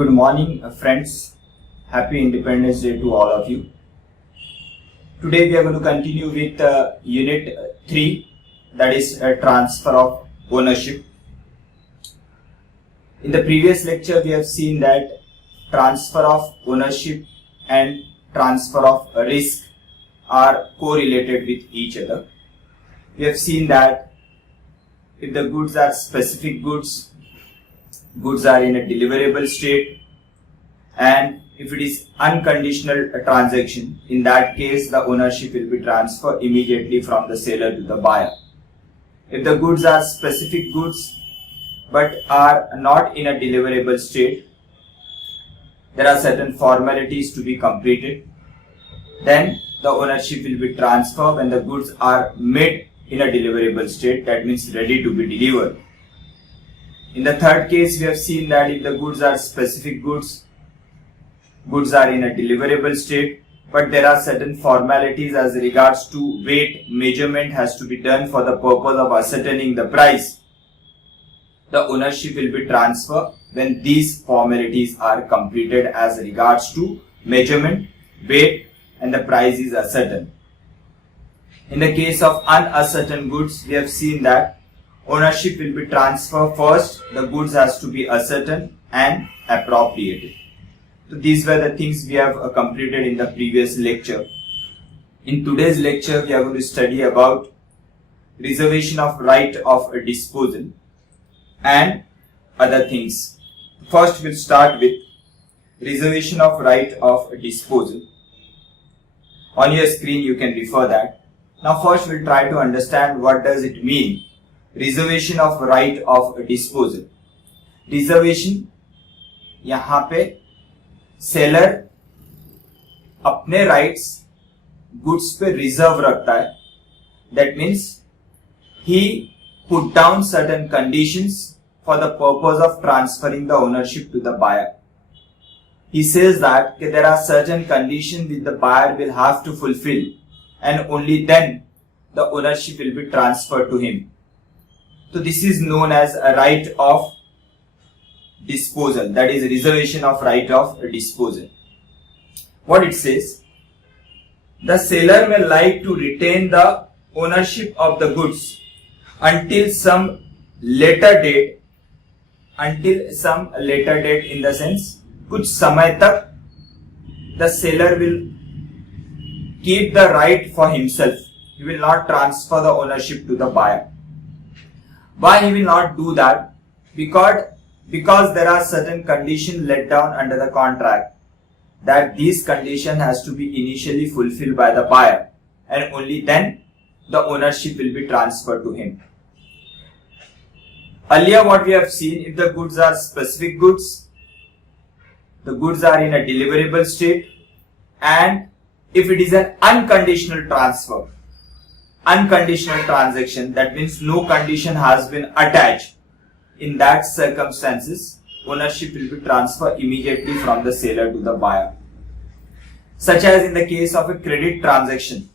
Good morning, friends. Happy Independence Day to all of you. Today we are going to continue with Unit 3, that is transfer of ownership. In the previous lecture, we have seen that transfer of ownership and transfer of risk are correlated with each other. We have seen that if the goods are specific goods are in a deliverable state, and if it is unconditional transaction, in that case the ownership will be transferred immediately from the seller to the buyer. If the goods are specific goods but are not in a deliverable state, there are certain formalities to be completed, then the ownership will be transferred when the goods are made in a deliverable state, that means ready to be delivered. In the third case, we have seen that if the goods are specific goods are in a deliverable state, but there are certain formalities as regards to weight measurement has to be done for the purpose of ascertaining the price. The ownership will be transferred when these formalities are completed as regards to measurement, weight, and the price is ascertained. In the case of unascertained goods, we have seen that ownership will be transferred first. The goods has to be ascertained and appropriated. So these were the things we have completed in the previous lecture. In today's lecture, we are going to study about reservation of right of disposal and other things. First, we'll start with reservation of right of disposal. On your screen, you can refer that. Now, first we'll try to understand what does it mean. Reservation of right of disposal. Reservation, यहां पे seller अपने rights goods पे reserve रखता है. That means he put down certain conditions for the purpose of transferring the ownership to the buyer. He says that there are certain conditions which the buyer will have to fulfill, and only then the ownership will be transferred to him. So this is known as a right of disposal, that is reservation of right of disposal. What it says, the seller may like to retain the ownership of the goods until some later date, in the sense कुछ समय तक the seller will keep the right for himself. He will not transfer the ownership to the buyer. Why he will not do that? Because there are certain conditions laid down under the contract, that these condition has to be initially fulfilled by the buyer, and only then the ownership will be transferred to him. Earlier what we have seen, if the goods are specific goods, the goods are in a deliverable state, and if it is an unconditional transfer, unconditional transaction, that means no condition has been attached, in that circumstances ownership will be transferred immediately from the seller to the buyer. Such as in the case of a credit transaction,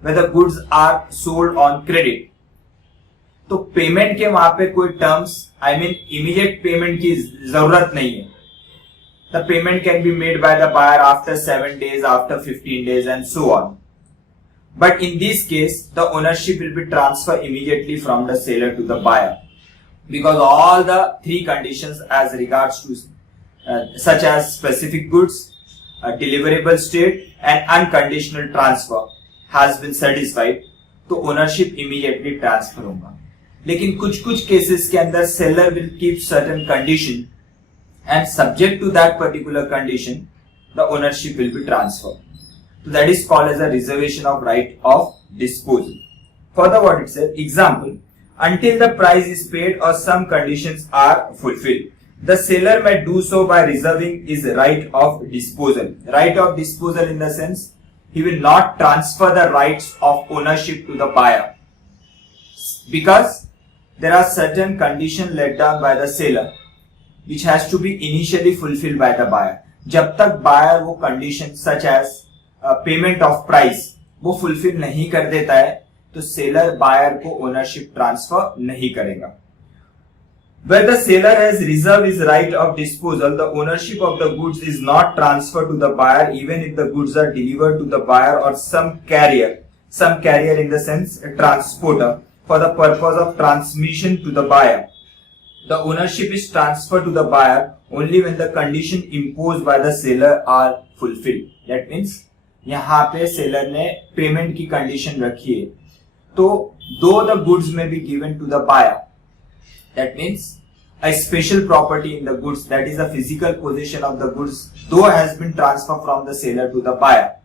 where the goods are sold on credit, तो payment के वहां पे कोई terms, I mean immediate payment की जरूरत नहीं है. The payment can be made by the buyer after 7 days, after 15 days, and so on. But in this case, the ownership will be transferred immediately from the seller to the buyer, because all the three conditions as regards to such as specific goods, a deliverable state, and unconditional transfer has been satisfied, तो ownership immediately transfer होगा. लेकिन कुछ cases के अंदर seller will keep certain condition, and subject to that particular condition, the ownership will be transferred. So that is called as a reservation of right of disposal. Further, what it says, example, until the price is paid or some conditions are fulfilled, the seller may do so by reserving his right of disposal. Right of disposal in the sense, he will not transfer the rights of ownership to the buyer, because there are certain conditions laid down by the seller which has to be initially fulfilled by the buyer. जब तक buyer वो condition such as payment of price वो fulfill नहीं कर देता है, तो seller buyer को ownership transfer नहीं करेगा. Where the seller has reserved his right of disposal, the ownership of the goods is not transferred to the buyer even if the goods are delivered to the buyer or some carrier in the sense a transporter, for the purpose of transmission to the buyer. The ownership is transferred to the buyer only when the condition imposed by the seller are fulfilled. That means यहाँ पे seller ने payment की condition रखी है, तो though the goods may be given to the buyer, that means a special property in the goods, that is the physical possession of the goods, though has been transferred from the seller to the buyer,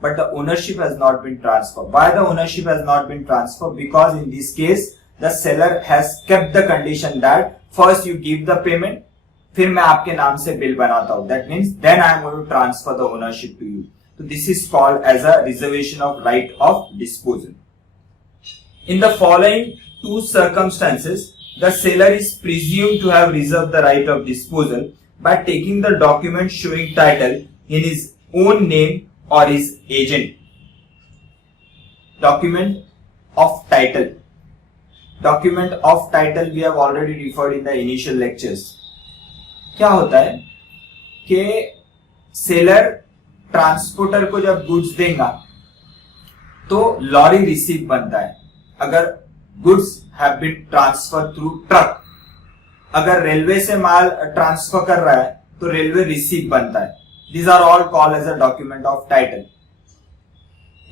but the ownership has not been transferred. Why the ownership has not been transferred? Because in this case the seller has kept the condition that first you give the payment, फिर मैं आपके नाम से bill बनाता हूं. That means then I am going to transfer the ownership to you. So this is called as a reservation of right of disposal. In the following two circumstances, the seller is presumed to have reserved the right of disposal by taking the document showing title in his own name or his agent. Document of title. Document of title we have already referred in the initial lectures. क्या होता है कि seller transporter को जब goods देगा तो lorry receipt बनता है. अगर goods have been transfer through truck, अगर रेलवे से माल ट्रांसफर कर रहा है तो रेलवे रिसीप बनता है. These are all called as a document of title.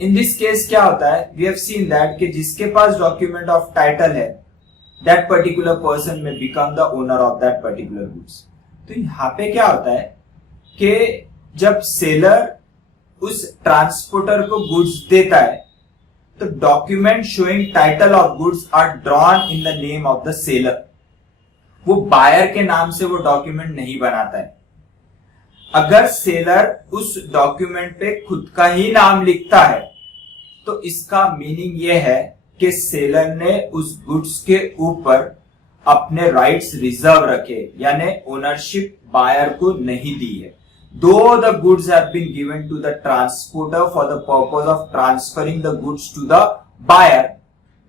In this case क्या होता है, we have seen that कि जिसके पास document of title है, that particular person may become the owner of that particular goods. तो यहाँ पे क्या होता है कि जब सेलर उस ट्रांसपोर्टर को गुड्स देता है तो document showing title of goods are drawn in the name of the seller. वो बायर के नाम से वो डॉक्यूमेंट नहीं बनाता है. अगर सेलर उस डॉक्यूमेंट पे खुद का ही नाम लिखता है तो इसका मीनिंग ये है कि सेलर ने उस गुड्स के ऊपर अपने राइट्स रिजर्व रखे, यानी ओनरशिप बायर को नहीं दी है. Though the goods have been given to the transporter for the purpose of transferring the goods to the buyer,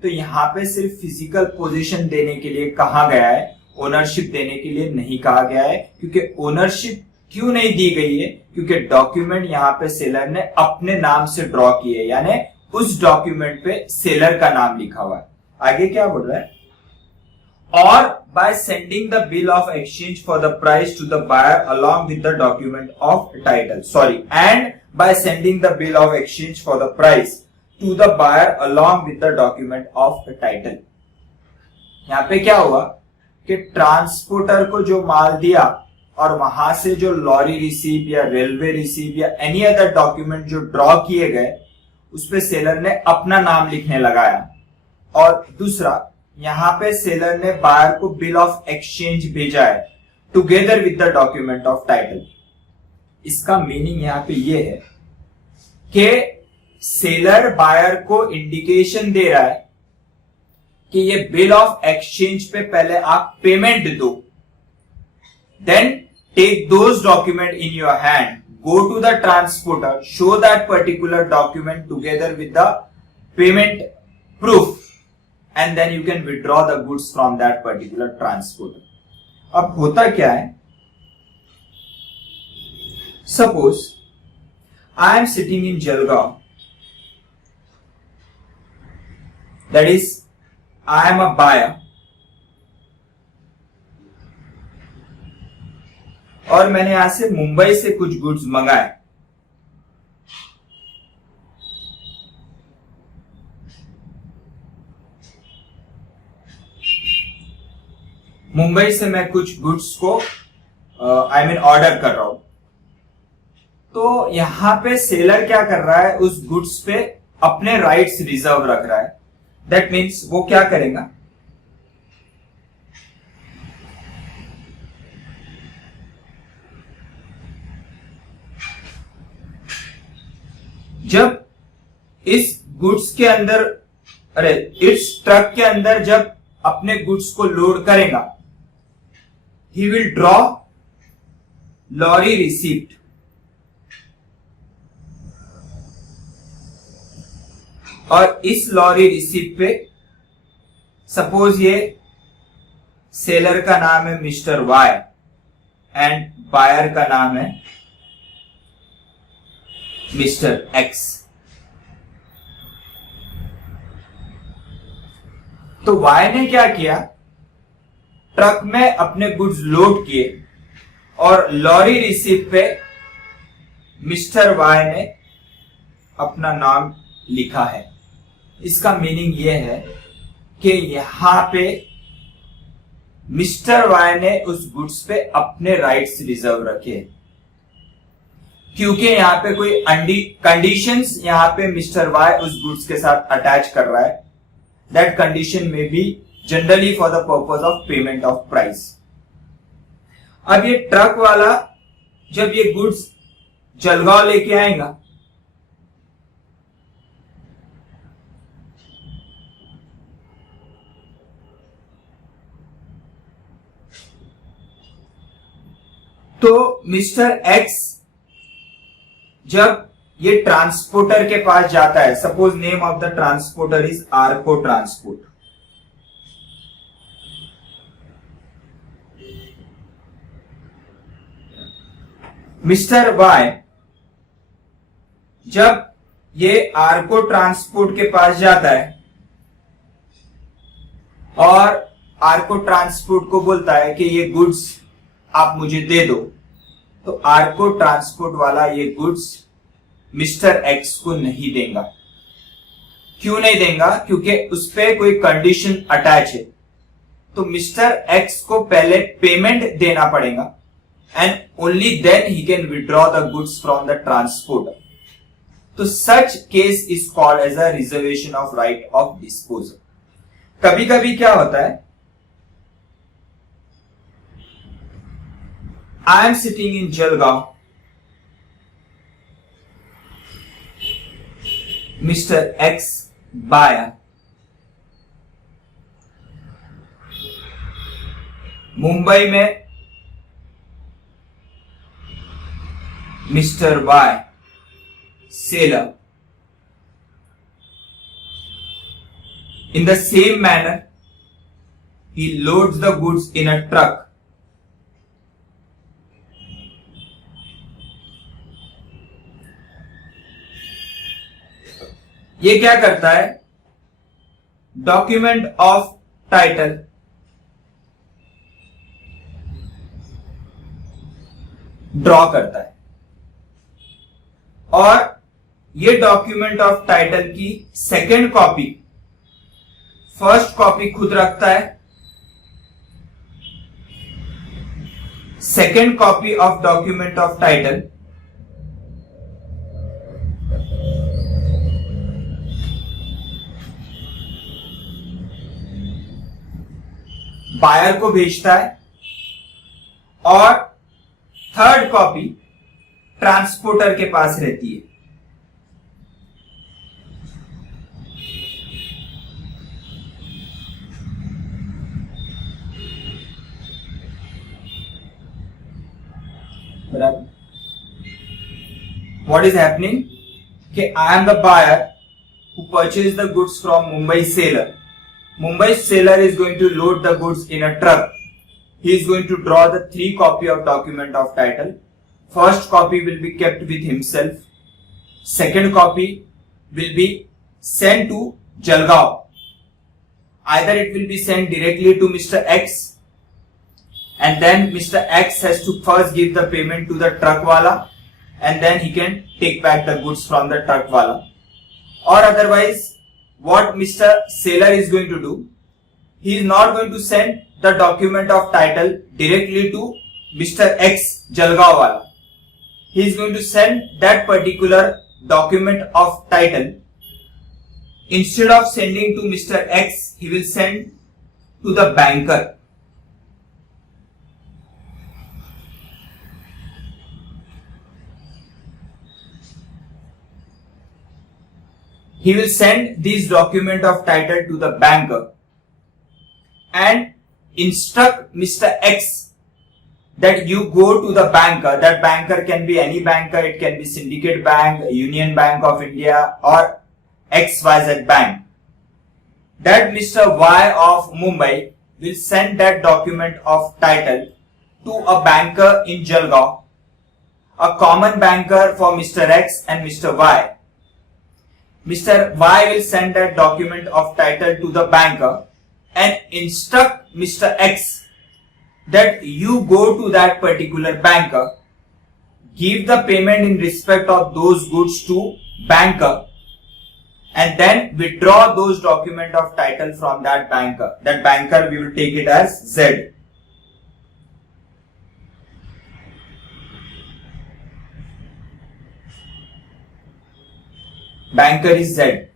तो यहाँ पे सिर्फ फिजिकल पोजीशन देने के लिए कहा गया है, ओनरशिप देने के लिए नहीं कहा गया है. क्योंकि ओनरशिप क्यों नहीं दी गई है? क्योंकि डॉक्यूमेंट यहाँ पे सेलर ने अपने नाम से ड्रॉ किए, यानी उस डॉक्यूमेंट पे सेलर का नाम लिखा हुआ है. आगे क्या बोल रहा है? Or by sending the bill of exchange for the price to the buyer along with the document of title. And by sending the bill of exchange for the price to the buyer along with the document of title. यहाँ पे क्या हुआ कि transporter को जो माल दिया और वहां से जो लॉरी रिसीप या रेलवे रिसीप या एनी अदर डॉक्यूमेंट जो ड्रॉ किए गए उस पे सेलर ने अपना नाम लिखने लगाया. और दूसरा, यहां पे सेलर ने बायर को बिल ऑफ एक्सचेंज भेजा है together with the document of title. इसका मीनिंग यहां पे ये है कि सेलर बायर को इंडिकेशन दे रहा है कि ये बिल ऑफ एक्सचेंज पे पहले आप पेमेंट दो, then take those document in your hand, go to the transporter, show that particular document together with the payment proof, and then you can withdraw the goods from that particular transporter. अब होता क्या है? Suppose I am sitting in Jalgaon, that is I am a buyer, और मैंने यहां से मुंबई से कुछ गुड्स मंगाए. मुंबई से मैं कुछ गुड्स को ऑर्डर कर रहा हूं. तो यहां पे सेलर क्या कर रहा है? उस गुड्स पे अपने राइट्स रिजर्व रख रहा है. दैट मीन्स वो क्या करेगा? जब इस गुड्स के अंदर इस ट्रक के अंदर जब अपने गुड्स को लोड करेगा, he will draw lorry receipt. और इस लॉरी रिसीप्ट पे सपोज ये सेलर का नाम है मिस्टर वाई एंड बायर का नाम है मिस्टर एक्स। तो वाई ने क्या किया, ट्रक में अपने गुड्स लोड किए और लॉरी रिसीप्ट पे मिस्टर वाई ने अपना नाम लिखा है। इसका मीनिंग यह है कि यहां पे मिस्टर वाई ने उस गुड्स पे अपने राइट्स रिजर्व रखे, क्योंकि यहां पे कोई कंडीशंस यहां पे मिस्टर वाई उस गुड्स के साथ अटैच कर रहा है। दैट कंडीशन में be generally for the purpose of payment of price. अब ये ट्रक वाला जब ये गुड्स जलगांव लेके आएगा तो मिस्टर एक्स जब ये ट्रांसपोर्टर के पास जाता है, suppose name of the transporter is Arco transport, mister Y जब ये आर्को ट्रांसपोर्ट के पास जाता है और आर्को ट्रांसपोर्ट को बोलता है कि ये गुड्स आप मुझे दे दो, तो आर्को ट्रांसपोर्ट वाला ये गुड्स मिस्टर एक्स को नहीं देगा। क्यों नहीं देगा? क्योंकि उस पर कोई कंडीशन अटैच है। तो मिस्टर एक्स को पहले पेमेंट देना पड़ेगा and only then he can withdraw the goods from the transporter. तो such case is called as a reservation of right of disposal. कभी कभी क्या होता है, I am sitting in Jalgaon. Mr. X buyer. Mumbai में mister Y seller. In the same manner, he loads the goods in a truck. ये क्या करता है, डॉक्यूमेंट ऑफ टाइटल ड्रॉ करता है और ये डॉक्यूमेंट ऑफ टाइटल की सेकेंड कॉपी फर्स्ट कॉपी खुद रखता है, second copy of document of title buyer को भेजता है और थर्ड कॉपी ट्रांसपोर्टर के पास रहती है। बराबर। What is happening? कि I am the buyer who purchased the goods from Mumbai seller. Mumbai seller is going to load the goods in a truck. He is going to draw the 3 copy of document of title. First copy will be kept with himself. Second copy will be sent to Jalgaon. Either it will be sent directly to Mr. X and then Mr. X has to first give the payment to the truck wala and then he can take back the goods from the truck wala. Or otherwise, what Mr. Seller is going to do, he is not going to send the document of title directly to Mr. X Jalgaon wala. He is going to send that particular document of title. Instead of sending to Mr. X, he will send to the banker. He will send this document of title to the banker and instruct Mr. X that you go to the banker. That banker can be any banker. It can be Syndicate Bank, Union Bank of India or XYZ Bank. That Mr. Y of Mumbai will send that document of title to a banker in Jalgaon, a common banker for Mr. X and Mr. Y. Mr. Y will send that document of title to the banker and instruct Mr. X that you go to that particular banker, give the payment in respect of those goods to banker, and then withdraw those document of title from that banker. That banker, we will take it as Z. Banker is Z.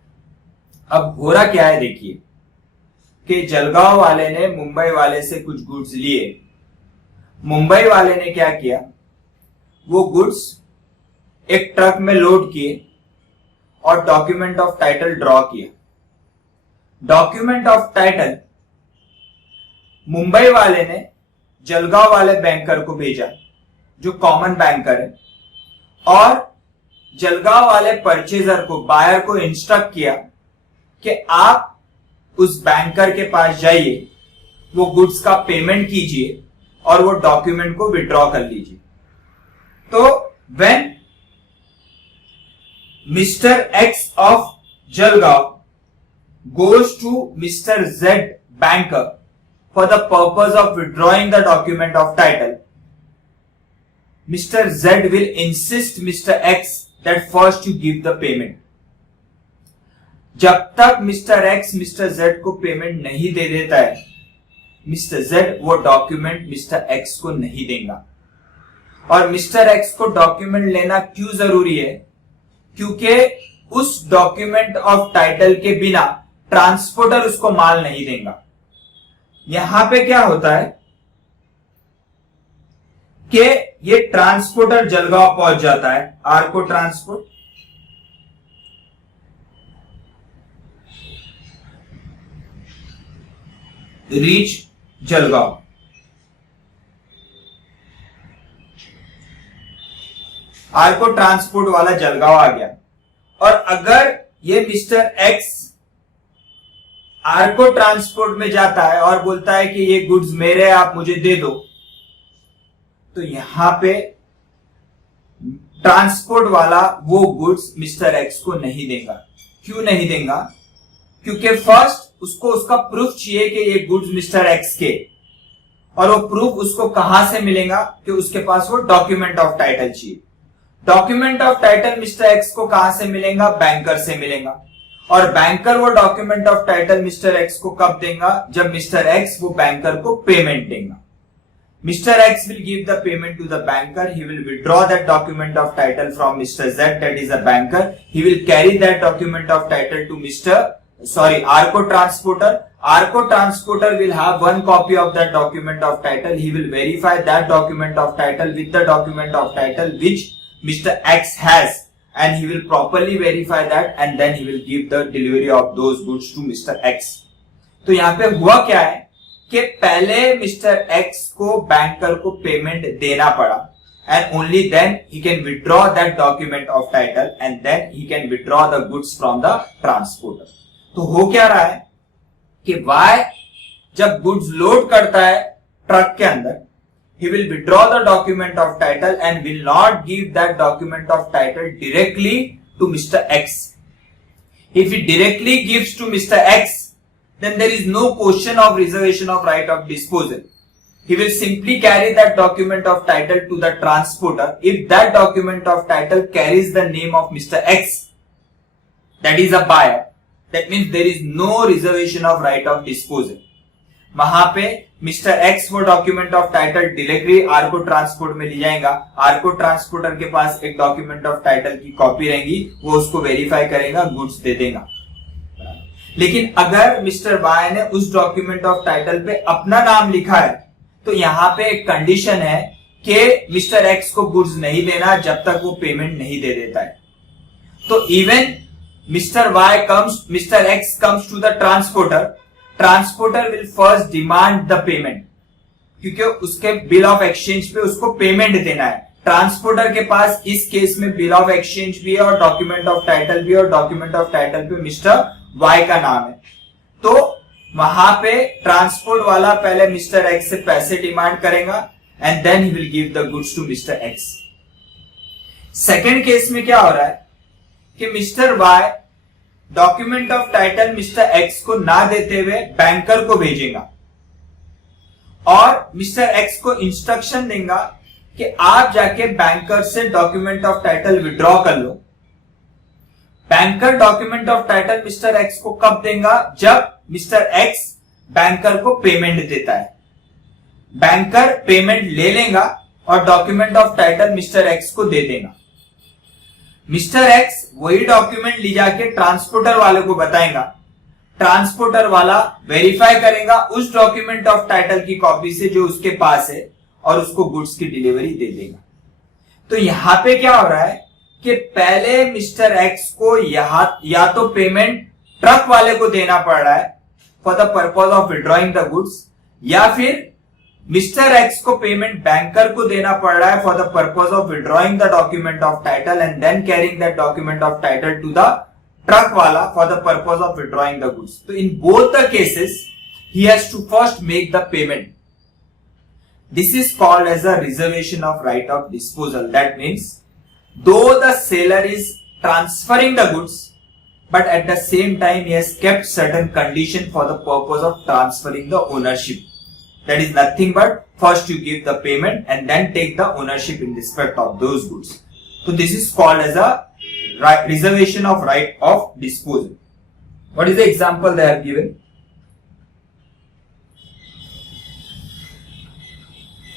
अब हो रहा क्या है देखिए कि जलगांव वाले ने मुंबई वाले से कुछ गुड्स लिए। मुंबई वाले ने क्या किया, वो गुड्स एक ट्रक में लोड किए और डॉक्यूमेंट ऑफ टाइटल ड्रॉ किया। डॉक्यूमेंट ऑफ टाइटल मुंबई वाले ने जलगांव वाले बैंकर को भेजा जो कॉमन बैंकर है, और जलगांव वाले परचेजर को, बायर को इंस्ट्रक्ट किया कि आप उस बैंकर के पास जाइए, वो गुड्स का पेमेंट कीजिए और वो डॉक्यूमेंट को विड्रॉ कर लीजिए। तो when mister x of Jalgaon goes to Mr. Z banker for the purpose of withdrawing the document of title, Mr. Z will insist Mr. X that first you give the payment. जब तक mister x mister Z को payment नहीं दे देता है, mister Z वो document mister X को नहीं देगा। और मिस्टर एक्स को डॉक्यूमेंट लेना क्यों जरूरी है? क्योंकि उस डॉक्यूमेंट ऑफ टाइटल के बिना ट्रांसपोर्टर उसको माल नहीं देगा। यहां पे क्या होता है कि ये ट्रांसपोर्टर जलगांव पहुंच जाता है, आर्को ट्रांसपोर्ट, रीच जलगांव। आर्को ट्रांसपोर्ट वाला जलगांव आ गया, और अगर ये मिस्टर एक्स आर्को ट्रांसपोर्ट में जाता है और बोलता है कि ये गुड्स मेरे, आप मुझे दे दो, तो यहां पे ट्रांसपोर्ट वाला वो गुड्स मिस्टर एक्स को नहीं देगा। क्यों नहीं देगा? क्योंकि फर्स्ट उसको उसका प्रूफ चाहिए कि ये गुड्स मिस्टर एक्स के, और वो प्रूफ उसको कहां से मिलेगा कि उसके पास वो डॉक्यूमेंट ऑफ टाइटल चाहिए। Document of title mister X को कहां से मिलेगा? बैंकर से मिलेगा। और बैंकर वो document of title mister X को कब देगा? जब मिस्टर एक्स वो बैंकर को पेमेंट देगा। Mr. X will give the payment to the banker. He will withdraw that document of title from Mr. Z, that is a banker. He will carry that document of title to Arco Transporter. Arco Transporter will have one copy of that document of title. He will verify that document of title with the document of title which Mr. X has, and he will properly verify that, and then he will give the delivery of those goods to Mr. X. तो यहाँ पे हुआ क्या है कि पहले mister X को banker को पेमेंट देना पड़ा, and only then he can withdraw that document of title, and then he can withdraw the goods from the transporter. तो हो क्या रहा है कि वाई जब गुड्स लोड करता है ट्रक के अंदर, he will withdraw the document of title and will not give that document of title directly to Mr. X. If he directly gives to Mr. X, then there is no question of reservation of right of disposal. He will simply carry that document of title to the transporter. If that document of title carries the name of Mr. X, that is a buyer, that means there is no reservation of right of disposal. वहां पे mister X वो document of title directly Arco transport में ले जाएगा। Arco transporter के पास एक document of title की कॉपी रहेगी, वो उसको वेरीफाई करेगा, गुड्स दे देगा। लेकिन अगर मिस्टर वाई ने उस डॉक्यूमेंट ऑफ टाइटल पे अपना नाम लिखा है, तो यहां पे एक कंडीशन है कि मिस्टर एक्स को गुड्स नहीं देना जब तक वो पेमेंट नहीं दे देता है। तो even mister X comes to the transporter will first demand the payment, क्योंकि उसके बिल ऑफ एक्सचेंज पे उसको पेमेंट देना है। ट्रांसपोर्टर के पास इस केस में बिल ऑफ एक्सचेंज भी है और डॉक्यूमेंट ऑफ टाइटल भी है, और डॉक्यूमेंट ऑफ टाइटल पे मिस्टर वाई का नाम है। तो वहां पे ट्रांसपोर्ट वाला पहले मिस्टर एक्स से पैसे डिमांड करेगा and then he will give the goods to mister X. Second case में क्या हो रहा है कि mister Y document of title mister X को ना देते हुए बैंकर को भेजेगा और मिस्टर एक्स को इंस्ट्रक्शन देगा कि आप जाके बैंकर से डॉक्यूमेंट ऑफ टाइटल विड्रॉ कर लो। Banker document of title mister X को कब देगा? जब मिस्टर एक्स बैंकर को पेमेंट देता है। बैंकर पेमेंट ले लेगा और document of title mister X को दे देगा। मिस्टर एक्स वही डॉक्यूमेंट ले जाके ट्रांसपोर्टर वाले को बताएगा। ट्रांसपोर्टर वाला वेरीफाई करेगा उस डॉक्यूमेंट ऑफ टाइटल की कॉपी से जो उसके पास है और उसको गुड्स की डिलीवरी दे देगा। तो यहां पे क्या हो रहा है कि पहले मिस्टर एक्स को या तो पेमेंट ट्रक वाले को देना पड़ रहा है for the purpose of withdrawing the goods, या फिर मिस्टर एक्स को पेमेंट बैंकर को देना पड़ रहा है for the purpose of withdrawing the document of title and then carrying that document of title to the truck वाला for the purpose of withdrawing the goods. तो in both the cases he has to first make the payment. This is called as a reservation of right of disposal. That means, though the seller is transferring the goods, but at the same time he has kept certain condition for the purpose of transferring the ownership. That is nothing but first you give the payment and then take the ownership in respect of those goods. So this is called as a reservation of right of disposal. What is the example they have given?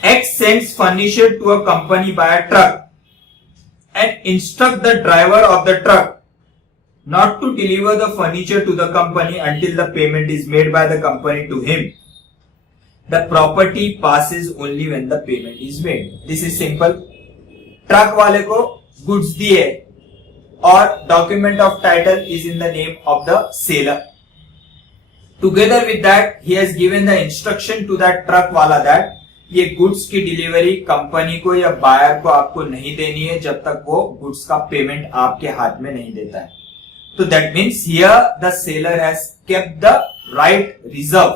X sends furniture to a company by a truck and instruct the driver of the truck not to deliver the furniture to the company until the payment is made by the company to him. The property passes only when the payment is made. This is simple. Truck वाले को goods दिए और document of title is in the name of the seller. Together with that, he has given the instruction to that truck वाला that ये goods की delivery company को या buyer को आपको नहीं देनी है जब तक वो गुड्स का पेमेंट आपके हाथ में नहीं देता है. तो that means here the seller has kept the right reserve.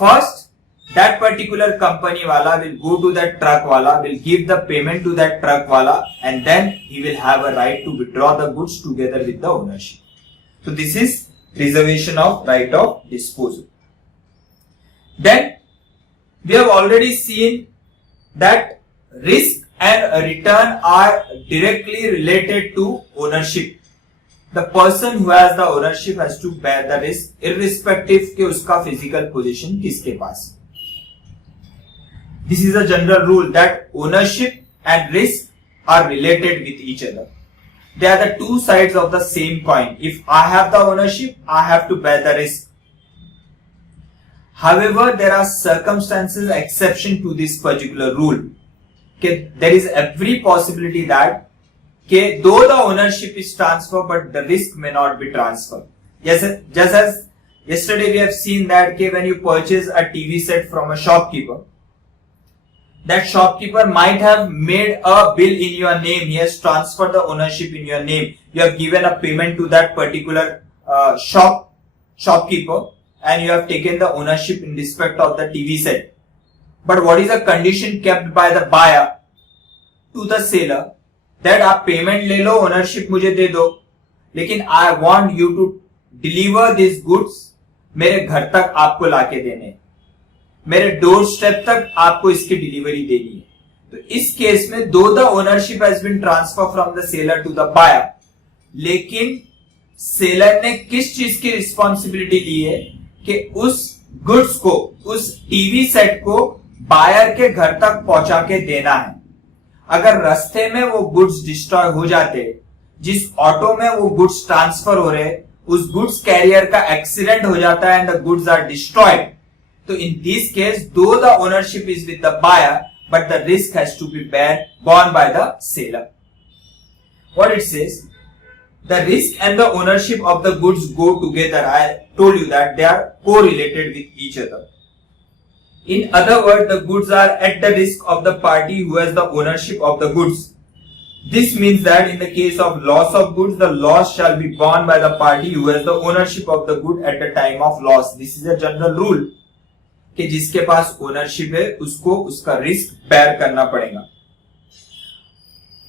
First that particular company वाला will go to that truck वाला, will give the payment to that truck वाला and then he will have a right to withdraw the goods together with the ownership. So this is reservation of right of disposal. Then we have already seen that risk and return are directly related to ownership. The person who has the ownership has to bear the risk irrespective के उसका physical position किसके पास. This is a general rule that ownership and risk are related with each other. They are the two sides of the same coin. If I have the ownership, I have to bear the risk. However, there are circumstances exception to this particular rule. Okay, there is every possibility that though the ownership is transferred, but the risk may not be transferred. Yes, just as yesterday we have seen that when you purchase a TV set from a shopkeeper, that shopkeeper might have made a bill in your name. He has transferred the ownership in your name. You have given a payment to that particular shopkeeper. And you have taken the ownership in respect of the TV set. But what is the condition kept by the buyer to the seller? That आप payment ले लो, ownership मुझे दे दो, लेकिन I want you to deliver these goods मेरे घर तक आपको लाके देने, मेरे डोर स्टेप तक आपको इसकी डिलीवरी देनी है. तो इस केस में though the ownership has been transferred from the seller to the buyer, लेकिन सेलर ने किस चीज की रिस्पॉन्सिबिलिटी ली है कि उस गुड्स को, उस टीवी सेट को बायर के घर तक पहुंचा के देना है. अगर रास्ते में वो गुड्स डिस्ट्रॉय हो जाते, जिस ऑटो में वो गुड्स ट्रांसफर हो रहे, उस गुड्स कैरियर का एक्सीडेंट हो जाता है and the goods are destroyed, तो in this case though the ownership is with the buyer but the risk has to be borne by the seller. What it says, the risk and the ownership of the goods go together. I told you that they are correlated with each other. In other words, the goods are at the risk of the party who has the ownership of the goods. This means that in the case of loss of goods, the loss shall be borne by the party who has the ownership of the good at the time of loss. This is a general rule कि जिसके पास ownership है उसको उसका risk bear करना पड़ेगा.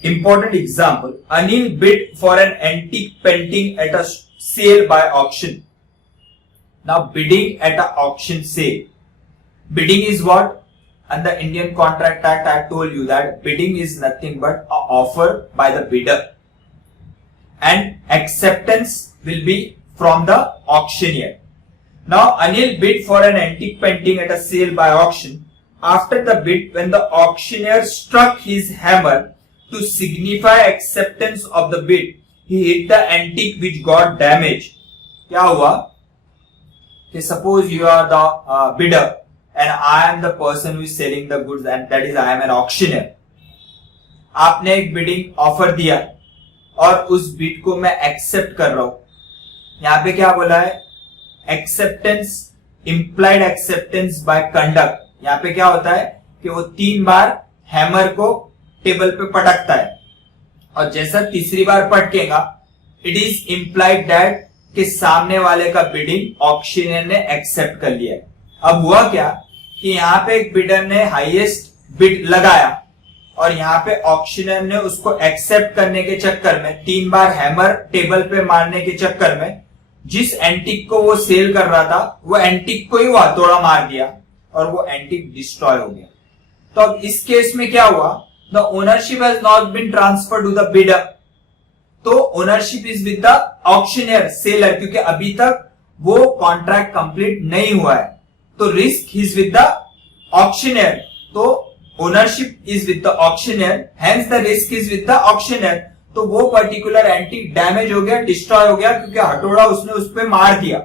Important example: Anil bid for an antique painting at a sale by auction. Now bidding at an auction sale. Bidding is what? And the Indian Contract Act, I told you that bidding is nothing but an offer by the bidder, and acceptance will be from the auctioneer. Now Anil bid for an antique painting at a sale by auction. After the bid, when the auctioneer struck his hammer to signify acceptance of the bid, he hit the antique which got damaged. क्या हुआ कि suppose you are the bidder and I am the person who is selling the goods, and that is I am an auctioneer. आपने एक bidding offer दिया और उस bid को मैं accept कर रहा हूं. यहां पे क्या बोला है? Acceptance, implied acceptance by conduct. यहां पे क्या होता है कि वो 3 बार हैमर को टेबल पे पटकता है और जैसा तीसरी बार पटकेगा, इट इज इम्प्लाइड दैट कि सामने वाले का बिडिंग ऑक्शनियर ने एक्सेप्ट कर लिया है. अब हुआ क्या कि यहाँ पे एक बिडर ने हाईएस्ट बिड लगाया और यहाँ पे ऑक्शनियर ने उसको एक्सेप्ट करने के चक्कर में 3 बार हैमर टेबल पे मारने के चक्कर में जिस एंटिक को वो सेल कर रहा था वो एंटिक को ही वो हथौड़ा मार दिया और वो एंटिक डिस्ट्रॉय हो गया. तो अब इस केस में क्या हुआ? The ownership has not been transferred to the bidder. तो ownership is with the auctioneer, seller, क्योंकि अभी तक वो कॉन्ट्रैक्ट कंप्लीट नहीं हुआ है. तो risk is with the auctioneer. तो ownership is with the auctioneer, hence the risk is with the auctioneer. तो वो पर्टिकुलर एंटिक डैमेज हो गया, डिस्ट्रॉय हो गया क्योंकि हथौड़ा उसने उस पर मार दिया.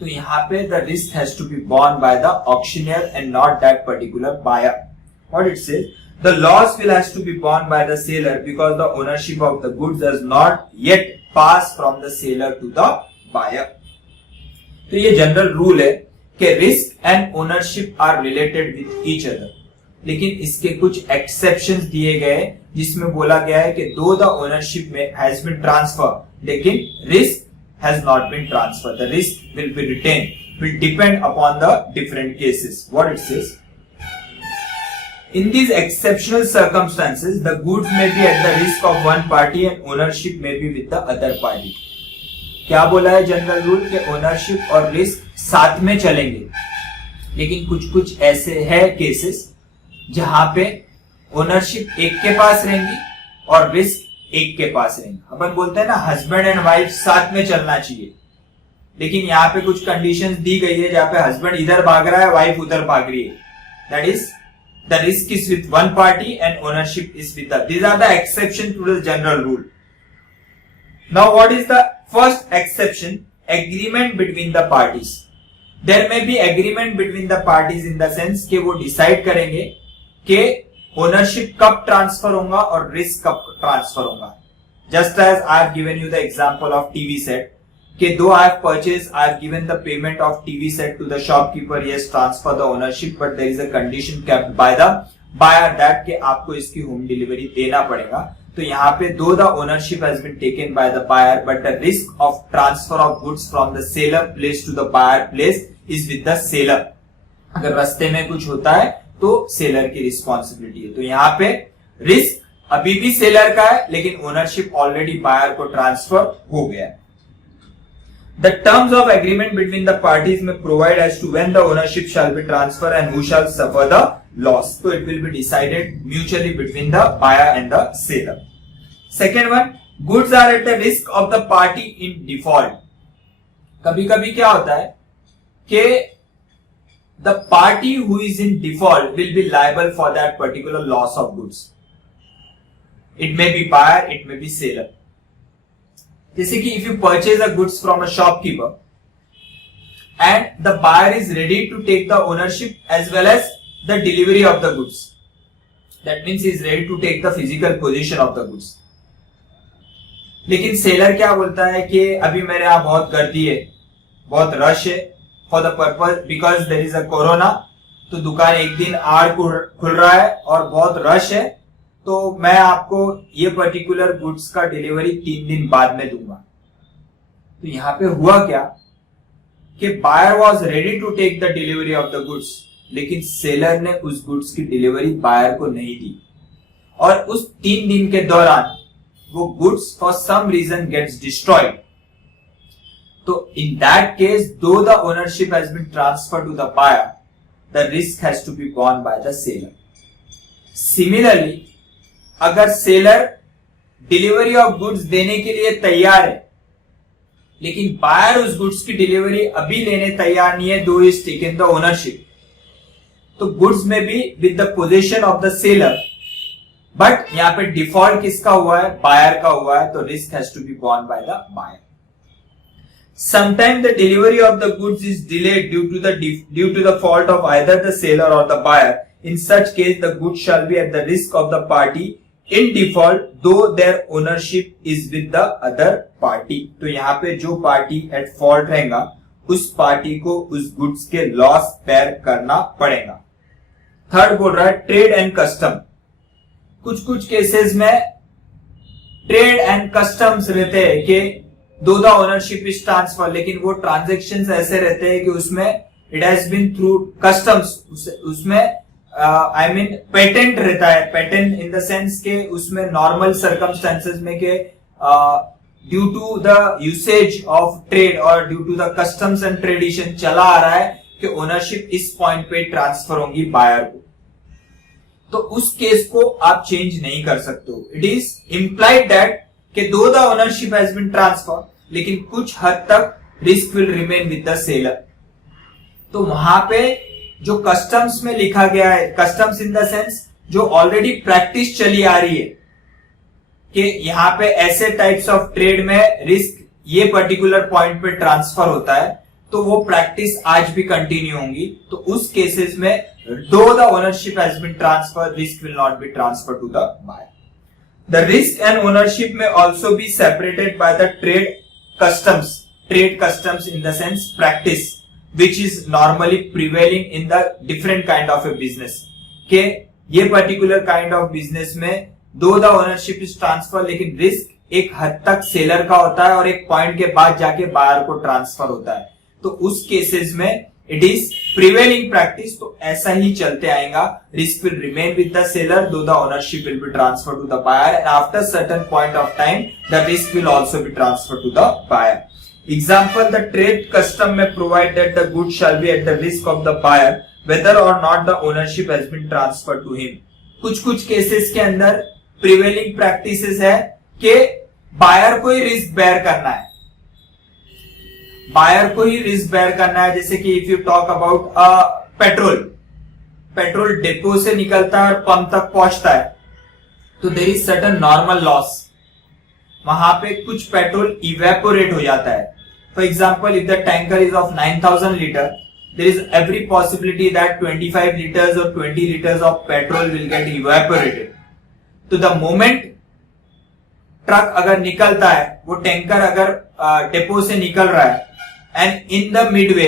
तो यहां पे the risk has to be borne by the auctioneer and not that particular buyer. What it says, the loss will has to be borne by the seller because the ownership of the goods has not yet passed from the seller to the buyer. तो ये general rule है कि risk and ownership are related with each other. लेकिन इसके कुछ exceptions दिए गए जिसमें बोला गया है कि दो द ओनरशिप में हैज बीन ट्रांसफर, लेकिन risk has not been transferred. The risk will be retained, will depend upon the different cases. What it says, in these exceptional circumstances, the goods may be at the risk of one party and ownership may be with the other party. क्या बोला है general rule के ownership और risk साथ में चलेंगे, लेकिन कुछ कुछ ऐसे है केसेस जहां पे ओनरशिप एक के पास रहेंगी और रिस्क एक के पास रहेंगे. अपन बोलते हैं ना हस्बैंड एंड वाइफ साथ में चलना चाहिए, लेकिन यहाँ पे कुछ कंडीशंस दी गई है जहां पे हस्बैंड इधर भाग रहा है, वाइफ उधर भाग रही है. That is the risk is with one party and ownership is with the. These are the exception to the general rule. Now what is the first exception? Agreement between the parties. There may be agreement between the parties in the sense कि वो decide करेंगे कि ownership कब transfer होगा और risk कब transfer होगा. Just as I have given you the example of TV set कि though I have purchase, I have given the payment of TV set to the shopkeeper, yes transfer the ownership, but there is a condition kept by the buyer that कि आपको इसकी home delivery देना पड़ेगा. तो यहाँ पे though the ownership has been taken by the buyer but the risk of transfer of goods from the seller place to the buyer place is with the seller. अगर रास्ते में कुछ होता है तो सेलर की रिस्पॉन्सिबिलिटी है. तो यहाँ पे रिस्क अभी भी सेलर का है लेकिन ओनरशिप ऑलरेडी बायर को ट्रांसफर हो गया है. The terms of agreement between the parties में provide as to when the ownership shall be transfer and who shall suffer the loss. तो it will be decided mutually between the buyer and the seller. Second one, goods are at the risk of the party in default. कभी कभी क्या होता है कि the party who is in default will be liable for that particular loss of goods. It may be buyer, it may be seller. जैसे कि if you purchase a goods from a shopkeeper and the buyer is ready to take the ownership as well as the delivery of the goods. That means he is ready to take the physical possession of the goods. लेकिन seller क्या बोलता है कि अभी मेरे यहाँ बहुत गर्दी है, बहुत रश है, for the purpose because there is a corona. तो दुकान एक दिन आड़ खुल रहा है और बहुत रश है, तो मैं आपको ये पर्टिकुलर गुड्स का डिलीवरी 3 दिन बाद में दूंगा। तो यहां पे हुआ क्या कि buyer was ready to take the delivery of the goods, लेकिन सेलर ने उस गुड्स की डिलीवरी बायर को नहीं दी, और उस 3 दिन के दौरान वो goods for some reason gets destroyed. तो in that case, though the ownership has been transferred to the buyer, the risk has to be borne by the seller. Similarly, अगर सेलर डिलीवरी ऑफ गुड्स देने के लिए तैयार है, लेकिन buyer उस goods की डिलीवरी अभी लेने तैयार नहीं है, दो इज टेकन द ओनरशिप, तो गुड्स में be with the position of the seller, but यहां पे डिफॉल्ट किसका हुआ है? बायर का हुआ है, तो risk has to be borne by the buyer. Sometimes the delivery of the goods is delayed due to the fault of either the seller or the buyer. In such case, the goods shall be at the risk of the party in default, though their ownership is with the other party. तो यहाँ पे जो party at fault रहेगा, उस party को उस goods के loss bear करना पड़ेगा। थर्ड बोल रहा है ट्रेड एंड कस्टम। कुछ केसेस में ट्रेड एंड कस्टम्स रहते हैं कि though the ownership is transfer, लेकिन वो ट्रांजेक्शन्स ऐसे रहते हैं कि उसमें it has been through customs, उसमें आई मीन पेटेंट रहता है। पेटेंट इन द सेंस के उसमें नॉर्मल सर्कमस्टेंसेस में के due to the usage of trade और due to the customs and tradition चला आ रहा है कि ओनरशिप इस पॉइंट पे ट्रांसफर होगी बायर को, तो उस केस को आप चेंज नहीं कर सकते हो। इट इज इम्प्लाइड दैट कि though the ownership has been transfer, लेकिन कुछ हद तक risk will remain with the seller. तो वहां पे जो कस्टम्स में लिखा गया है, कस्टम्स इन द सेंस जो ऑलरेडी प्रैक्टिस चली आ रही है कि यहां पे ऐसे टाइप्स ऑफ ट्रेड में रिस्क ये पर्टिकुलर पॉइंट पे ट्रांसफर होता है, तो वो प्रैक्टिस आज भी कंटिन्यू होंगी। तो उस केसेस में though the ownership has been transfer, risk will not be transfer to the buyer. The risk and ownership may also be separated by the trade customs in the sense practice, which is normally prevailing in the different kind of a business. के ये particular kind of business में दो the ownership is transfer, लेकिन risk एक हद तक seller का होता है और एक पॉइंट के बाद जाके बायर को ट्रांसफर होता है। तो उस केसेस में इट इज प्रिवेलिंग प्रैक्टिस, तो ऐसा ही चलते आएगा। Risk will remain with the seller, though the ownership will be transfer to the buyer, and after certain point of time the risk will also be transfer to the buyer. Example, the trade custom में provide that the good shall be at the risk of the buyer whether or not the ownership has been transfer to him. कुछ cases के अंदर prevailing practices है कि buyer को ही risk bear करना है, buyer को ही रिस्क बेयर करना है। जैसे कि if you talk about petrol depot से निकलता है और पंप तक पहुंचता है, तो there is certain normal loss, वहां पे कुछ पेट्रोल इवेपोरेट हो जाता है। For example, if the tanker is of 9000 litre, there is every possibility that 25 litres और 20 litres of petrol will get evaporated. तो द मोमेंट ट्रक अगर निकलता है, वो टैंकर अगर डिपो से निकल रहा है, and in the midway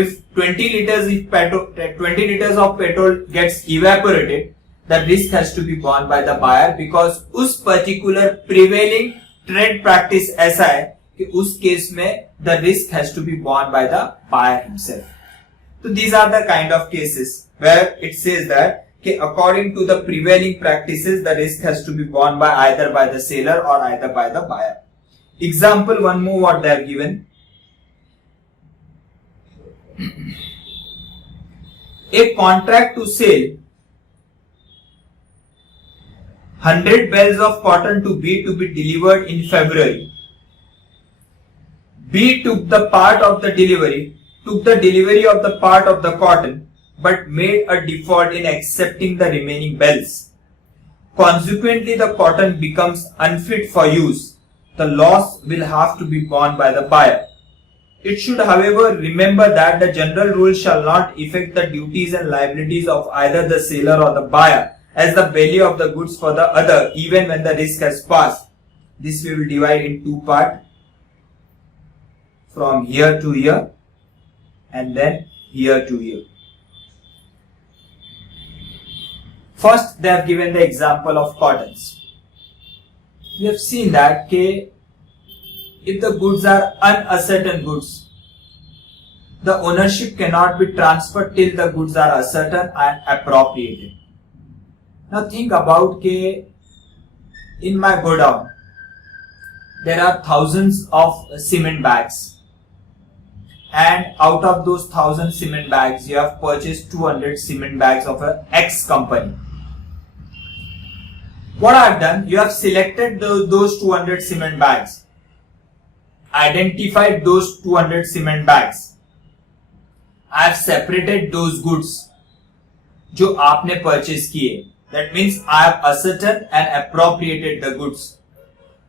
if 20 liters of petrol gets evaporated, the risk has to be borne by the buyer, because उस particular prevailing trade practice ऐसा है कि उस केस में the risk has to be borne by the buyer himself. So these are the kind of cases where it says that कि according to the prevailing practices the risk has to be borne by either by the seller or either by the buyer. Example, one more what they have given. A contract to sell 100 bales of cotton to be delivered in February. B took the delivery of the part of the cotton, but made a default in accepting the remaining bales. Consequently, the cotton becomes unfit for use. The loss will have to be borne by the buyer. It should, however, remember that the general rule shall not affect the duties and liabilities of either the seller or the buyer, as the value of the goods for the other, even when the risk has passed. This we will divide in two parts, from here to here and then here to here. First, they have given the example of cottons. We have seen that if the goods are uncertain goods, the ownership cannot be transferred till the goods are ascertained and appropriated. Now think about in my godown, there are thousands of cement bags, and out of those 1,000 cement bags, you have purchased 200 cement bags of a X company. What I have done, you have selected those 200 cement bags, identified those 200 cement bags. I have separated those goods जो आपने purchase किए. That means I have ascertained and appropriated the goods.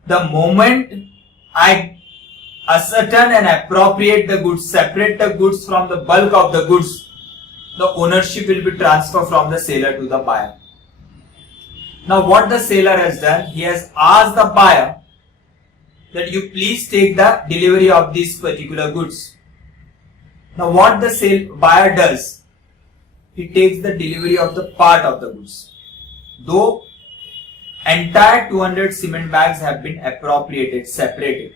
The moment I ascertain and appropriate the goods, separate the goods from the bulk of the goods, the ownership will be transferred from the seller to the buyer. Now what the seller has done, he has asked the buyer that you please take the delivery of these particular goods. Now what the buyer does, he takes the delivery of the part of the goods. Though entire 200 cement bags have been appropriated, separated,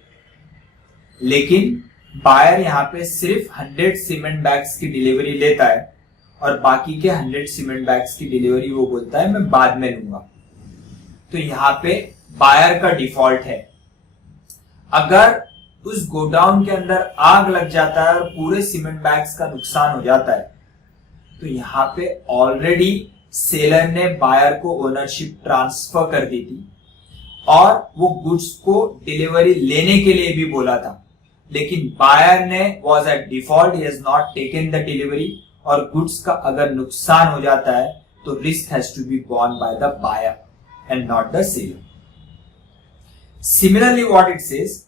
लेकिन buyer यहाँ पे सिर्फ 100 cement bags की delivery लेता है और बाकी के 100 सीमेंट बैग्स की डिलीवरी वो बोलता है मैं बाद में लूंगा. तो यहाँ पे बायर का डिफॉल्ट है. अगर उस गोडाउन के अंदर आग लग जाता है और पूरे सीमेंट बैग्स का नुकसान हो जाता है, तो यहाँ पे ऑलरेडी सेलर ने बायर को ओनरशिप ट्रांसफर कर दी थी और वो गुड्स को डिलीवरी लेने के लिए भी बोला था, लेकिन बायर ने was at default, he has not taken the delivery, और गुड्स का अगर नुकसान हो जाता है तो risk has to be borne by the buyer and not the seller. Similarly, what it says,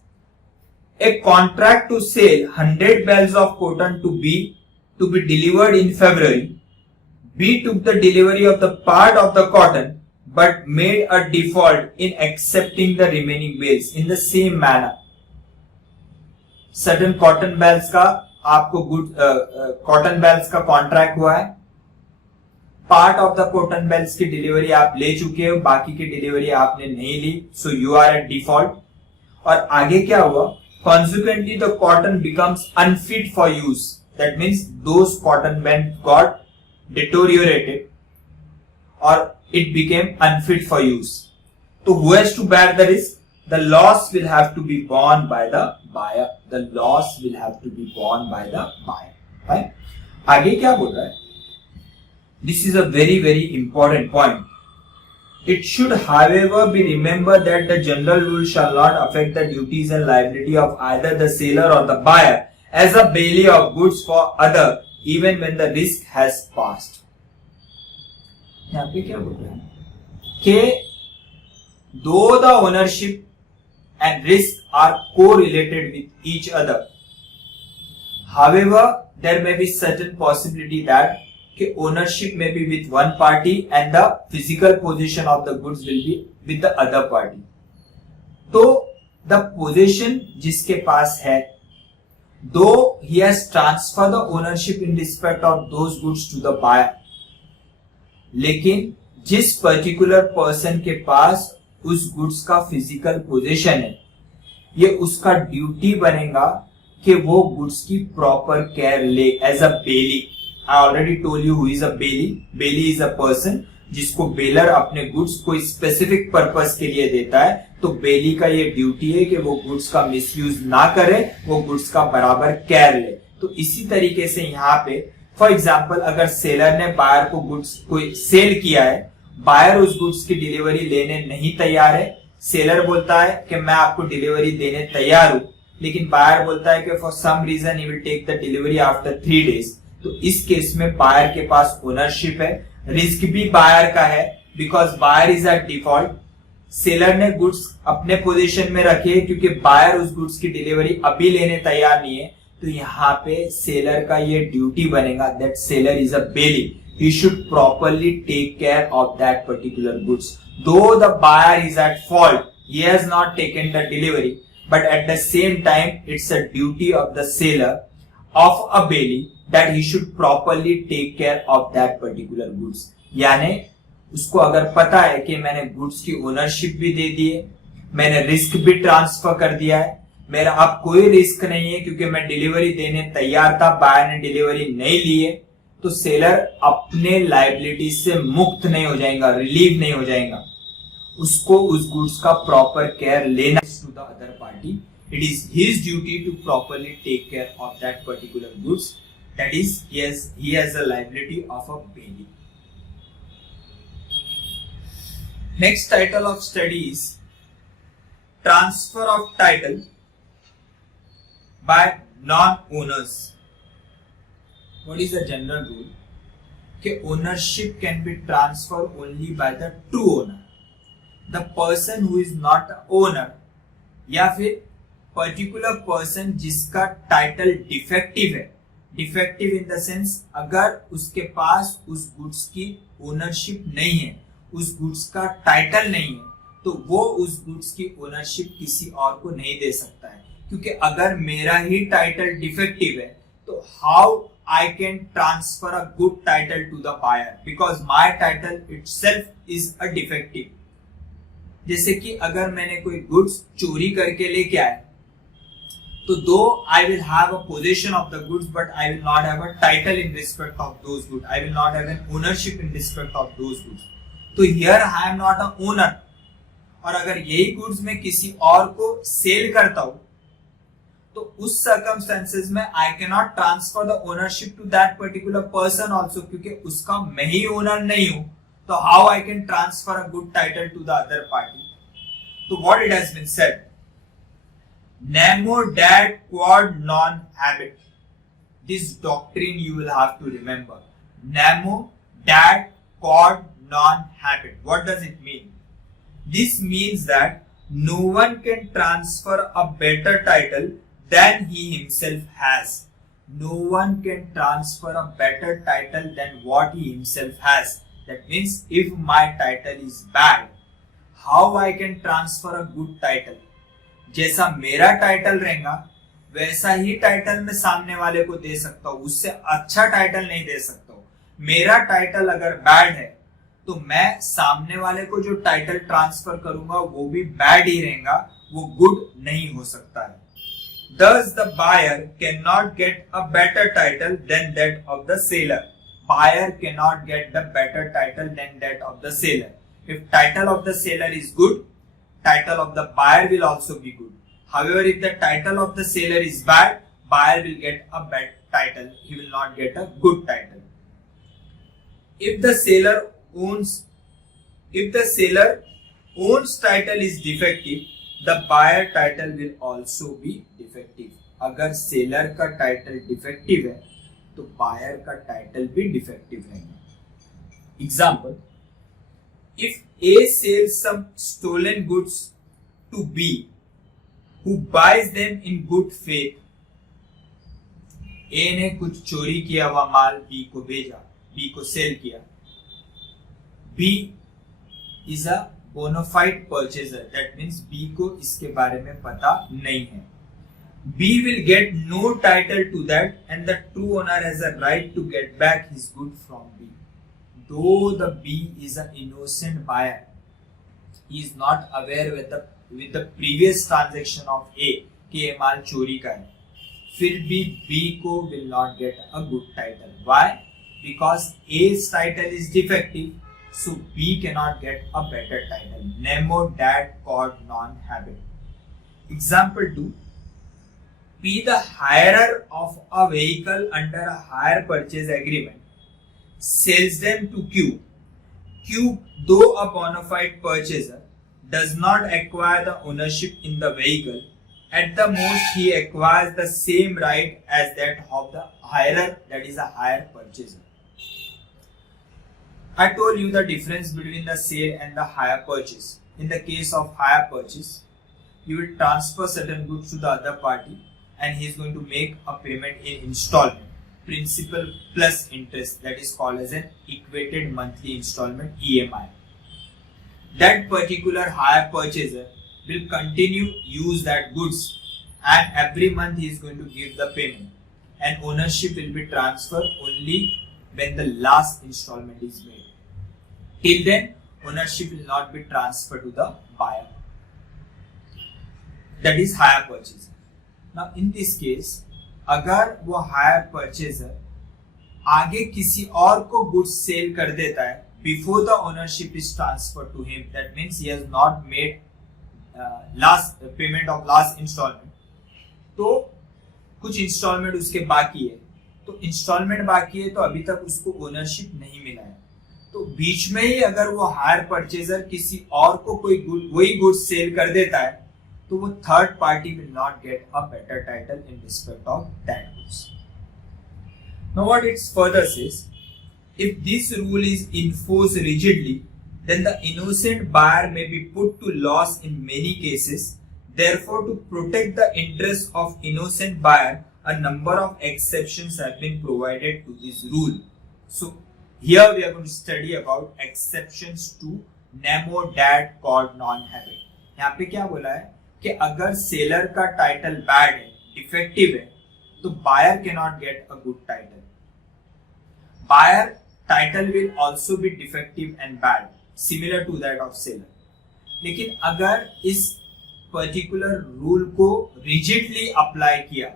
a contract to sell 100 bales of cotton to be delivered in February. B took the delivery of the part of the cotton but made a default in accepting the remaining bales in the same manner. Certain cotton bales का आपको cotton bales का contract हुआ है, part of the cotton bales की delivery आप ले चुके हो, बाकी की डिलीवरी आपने नहीं ली, so you are at default. और आगे क्या हुआ, consequently the cotton becomes unfit for use. That means those cotton बैंड गॉट डिटोरियोरेटेड और it became unfit for use. तो who has to bear the risk? The loss will have to be borne by the buyer. The loss will have to be borne by the buyer. Right? आगे क्या बोल रहा है? This is a very, very important point. It should, however, be remembered that the general rule shall not affect the duties and liability of either the seller or the buyer as a bailee of goods for other, even when the risk has passed. यहाँ पे क्या बोल रहे हैं कि though the ownership and risk are correlated with each other, however, there may be certain possibility that ownership may be with one party and the physical possession of the goods will be with the other party. तो the possession जिसके पास है, though he has transferred the ownership in respect of those goods to the buyer, लेकिन जिस particular person के पास उस goods का physical possession है, ये उसका ड्यूटी बनेगा कि वो goods की proper care ले as a bailee. I already told you who is a bailee. Bailee is a person जिसको बेलर अपने गुड्स कोई स्पेसिफिक पर्पस के लिए देता है. तो बेली का ये ड्यूटी है कि वो गुड्स का मिसयूज ना करे, वो गुड्स का बराबर केयर ले. तो इसी तरीके से यहाँ पे फॉर एग्जांपल अगर सेलर ने बायर को गुड्स कोई सेल किया है, बायर उस गुड्स की डिलीवरी लेने नहीं तैयार है, सेलर बोलता है कि मैं आपको डिलीवरी देने तैयार हूं, लेकिन बायर बोलता है कि for some reason he will take the delivery after 3 days. तो इस केस में बायर के पास ओनरशिप है, रिस्क भी बायर का है because buyer is at default. Seller ने गुड्स अपने पोजीशन में रखे क्योंकि बायर उस गुड्स की डिलीवरी अभी लेने तैयार नहीं है. तो यहाँ पे सेलर का ये ड्यूटी बनेगा that seller is a bailee, he should properly take care of that particular goods. Though the buyer is at fault, he has not taken the delivery, but at the same time it's a duty of the seller of a bailee that he should properly take care of that particular goods. यानी उसको अगर पता है कि मैंने goods की ownership भी दे दी है, मैंने रिस्क भी ट्रांसफर कर दिया है, मेरा अब कोई रिस्क नहीं है क्योंकि मैं डिलीवरी देने तैयार था, बायर ने डिलीवरी नहीं ली है, तो सेलर अपने लायबिलिटी से मुक्त नहीं हो जाएगा, रिलीव नहीं हो जाएगा। उसको उस गुड्स का प्रॉपर केयर लेना to the other party. It is his duty to properly take care of that particular goods, that is he has a liability of a bailey. Next title of study is transfer of title by non-owners. What is the general rule? कि ownership can be transferred only by the true owner. The person who is not the owner या फिर particular person जिसका title defective है, defective in the sense अगर उसके पास उस goods की ownership नहीं है, उस गुड्स का टाइटल नहीं है, तो वो उस गुड्स की ओनरशिप किसी और को नहीं दे सकता है। क्योंकि अगर मेरा ही टाइटल डिफेक्टिव है तो how I can transfer a good title to the buyer, because my title itself is a defective. जैसे कि अगर मैंने कोई गुड्स चोरी करके लेके आया, तो though I will have a possession of the goods but I will not have a title in respect of those goods, I will not have an ownership in respect of those goods. तो here I am not a owner. और अगर यही goods मैं किसी और को cell करता हूं तो उस सर्कमस्टेंसेस में I can not transfer the ownership to that particular person also, क्योंकि उसका मैं ही ओनर नहीं हूं। तो how I can transfer a good title to the other party? तो what it has been said, nemo dat quod non habet. This doctrine you will have to remember. Nemo dat quod non habet. What does it mean? This means that no one can transfer a better title than he himself has. No one can transfer a better title than what he himself has. That means if my title is bad, how I can transfer a good title? जैसा मेरा title रहेगा वैसा ही title मैं सामने वाले को दे सकता हूं, उससे अच्छा टाइटल नहीं दे सकता हूं। मेरा टाइटल अगर बैड है तो मैं सामने वाले को जो टाइटल ट्रांसफर करूंगा वो भी बैड ही रहेगा, वो गुड नहीं हो सकता है। Thus the buyer cannot get a better title than that of the seller. Buyer cannot get the better title than that of the seller. If title of the seller is good, title of the buyer will also be good. However, if the title of the seller is bad, buyer will get a bad title. He will not get a good title. If the seller owns title is defective, the buyer title will also be defective. अगर seller का title defective है तो buyer का title भी defective रहेगा। Example, if A sells some stolen goods to B, who buys them in good faith, A ने कुछ चोरी किया हुआ माल B को भेजा, B को सेल किया। B is a bona fide purchaser, that means B को इसके बारे में पता नहीं है। B will get no title to that and the true owner has a right to get back his good from B. Though the B is an innocent buyer, he is not aware with the previous transaction of A कि ये माल चोरी का है, फिर भी B को will not get a good title. Why? Because A's title is defective, so B cannot get a better title. Nemo dat quod non habet. Example 2. P, the hirer of a vehicle under a hire purchase agreement, sells them to Q. Q, though a bona fide purchaser, does not acquire the ownership in the vehicle. At the most, he acquires the same right as that of the hirer, that is a hire purchaser. I told you the difference between the sale and the hire purchase. In the case of hire purchase, you will transfer certain goods to the other party and he is going to make a payment in installment. Principal plus interest, that is called as an equated monthly installment, EMI. That particular hire purchaser will continue use that goods and every month he is going to give the payment, and ownership will be transferred only when the last installment is made. Till then, ownership will not be transferred to the buyer. That is hire purchaser. Now in this case, अगर वो hire purchaser आगे किसी और को goods sell कर देता है before the ownership is transferred to him, that means he has not made last payment of last installment, तो कुछ इंस्टॉलमेंट उसके बाकी है, तो इंस्टॉलमेंट बाकी है तो अभी तक उसको ओनरशिप नहीं मिला है, तो बीच में ही अगर वो हायर परचेजर किसी और को कोई वही गुड्स सेल कर देता है तो वो third party will not get a better title in respect of that goods. Now what it's further says, if this rule is enforced rigidly, then the innocent buyer may be put to loss in many cases. Therefore, to protect the interest of innocent buyer, a number of exceptions have been provided to this rule. So, here we are going to study about exceptions to nemo dat cod non-habet. यहाँ पे क्या बोला है कि अगर seller का title bad है, defective है, तो buyer cannot get a good title. Buyer title will also be defective and bad, similar to that of seller. लेकिन अगर इस पर्टिकुलर रूल को रिजिडली अप्लाई किया,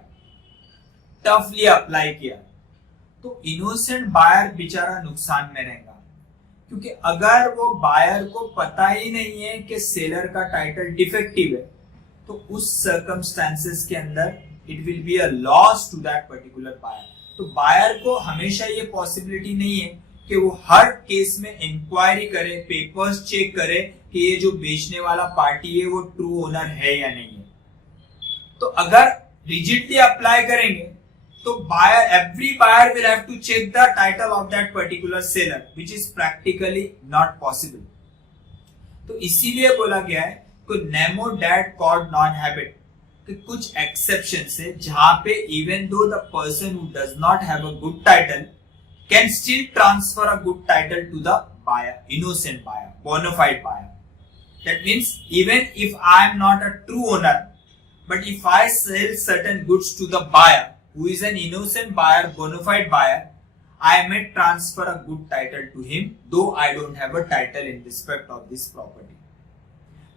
टफली अप्लाई किया, तो इनोसेंट बायर बेचारा नुकसान में रहेगा. क्योंकि अगर वो बायर को पता ही नहीं है कि सेलर का टाइटल डिफेक्टिव है, तो उस सर्कमस्टेंसेस के अंदर it will be a loss to that particular buyer. तो बायर को हमेशा ये पॉसिबिलिटी नहीं है कि वो हर केस में इंक्वायरी करे, पेपर्स चेक करे कि ये जो बेचने वाला पार्टी है वो ट्रू ओनर है या नहीं है. तो अगर रिजिडली अप्लाई करेंगे तो every buyer will have to check the title of that particular seller, which is practically not possible. तो इसीलिए बोला गया है कि nemo dat cod non-habet, कि कुछ exceptions है जहां पे even though the person who does not have a good title can still transfer a good title to the buyer, innocent buyer, bona fide buyer. That means even if I am not a true owner, but if I sell certain goods to the buyer who is an innocent buyer, bona fide buyer, I may transfer a good title to him, though I don't have a title in respect of this property.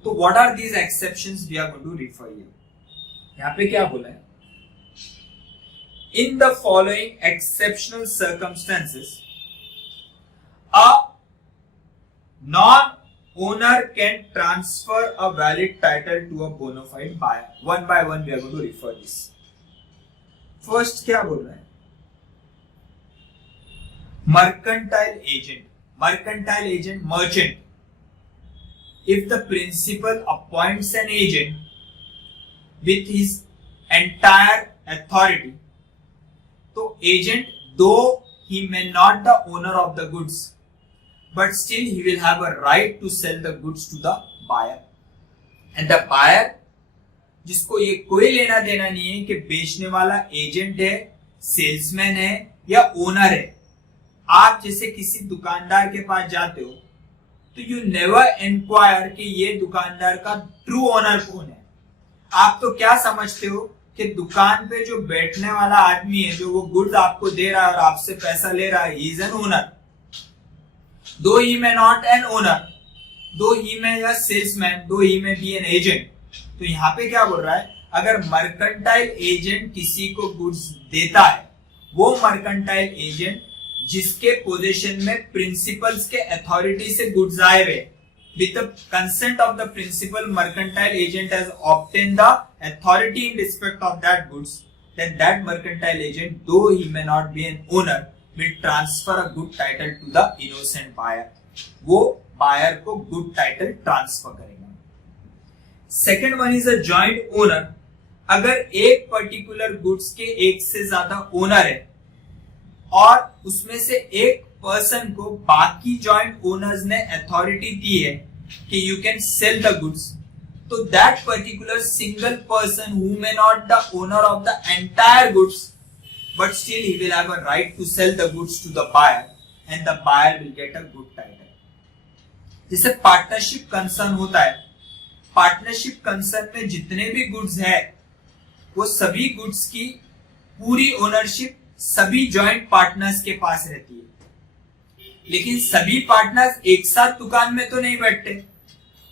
So what are these exceptions we are going to refer here? यहाँ पे क्या बोला है? In the following exceptional circumstances, a non-owner can transfer a valid title to a bona fide buyer. One by one we are going to refer this. First क्या बोल रहा है? Mercantile agent, merchant. If the principal appoints an agent with his entire authority, so agent, though he may not the owner of the goods, but still he will have a right to sell the goods to the buyer. And the buyer, जिसको ये कोई लेना देना नहीं है कि बेचने वाला एजेंट है, सेल्समैन है या ओनर है. आप जैसे किसी दुकानदार के पास जाते हो तो यू नेवर इंक्वायर कि ये दुकानदार का ट्रू ओनर कौन है. आप तो क्या समझते हो कि दुकान पे जो बैठने वाला आदमी है, जो वो गुड्स आपको दे रहा है और आपसे पैसा ले रहा है, ही इज एन ओनर. दो ही मे नॉट एन ओनर, दो ही मे या सेल्समैन, दो ही मे बी एन एजेंट. तो यहाँ पे क्या बोल रहा है? अगर मर्केंटाइल एजेंट किसी को गुड्स देता है, वो मर्केंटाइल एजेंट जिसके पोजीशन में प्रिंसिपल्स के अथॉरिटी से गुड्स आए हुए, with the consent of the principal, mercantile agent has obtained the authority in respect of that goods, then that mercantile agent, though he may not be an owner, will transfer a good title to the innocent buyer. वो buyer को good title transfer करेगा. Second one is a joint owner. अगर एक particular goods के एक से ज्यादा owner है और उसमें से एक पर्सन को बाकी जॉइंट ओनर्स ने अथॉरिटी दी है कि you can sell the goods, तो that particular single person who may not the owner of the entire goods but still he will have a right to sell the goods to the buyer and the buyer will get a good title. जैसे partnership concern होता है, partnership concern में जितने भी goods है वो सभी goods की पूरी ओनरशिप सभी जॉइंट पार्टनर्स के पास रहती है. लेकिन सभी पार्टनर्स एक साथ दुकान में तो नहीं बैठते,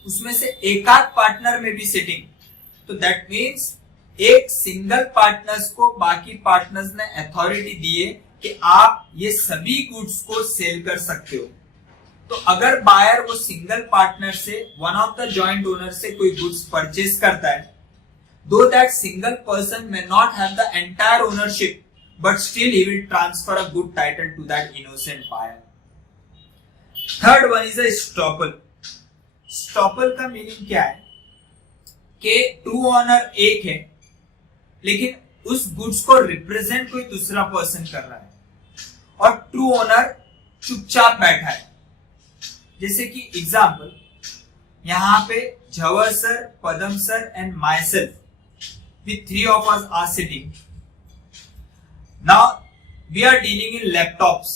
उसमें से एक आध पार्टनर में भी सिटिंग। तो दैट मीन्स एक सिंगल पार्टनर्स को बाकी पार्टनर्स ने अथॉरिटी दी है कि आप ये सभी गुड्स को सेल कर सकते हो। तो अगर बायर वो सिंगल पार्टनर से, one of the joint owner से कोई गुड्स परचेज करता है, दो that single person may not have the entire ownership, but still he will transfer a good title to that innocent buyer. Third one is a estoppel. Estoppel का meaning क्या है कि true owner एक है, लेकिन उस गुड्स को represent कोई दूसरा पर्सन कर रहा है और ट्रू ओनर चुपचाप बैठा है। जैसे कि एग्जाम्पल, यहां पे Jhawar sir, Padam sir and myself with three of us are sitting. Now we are dealing in laptops,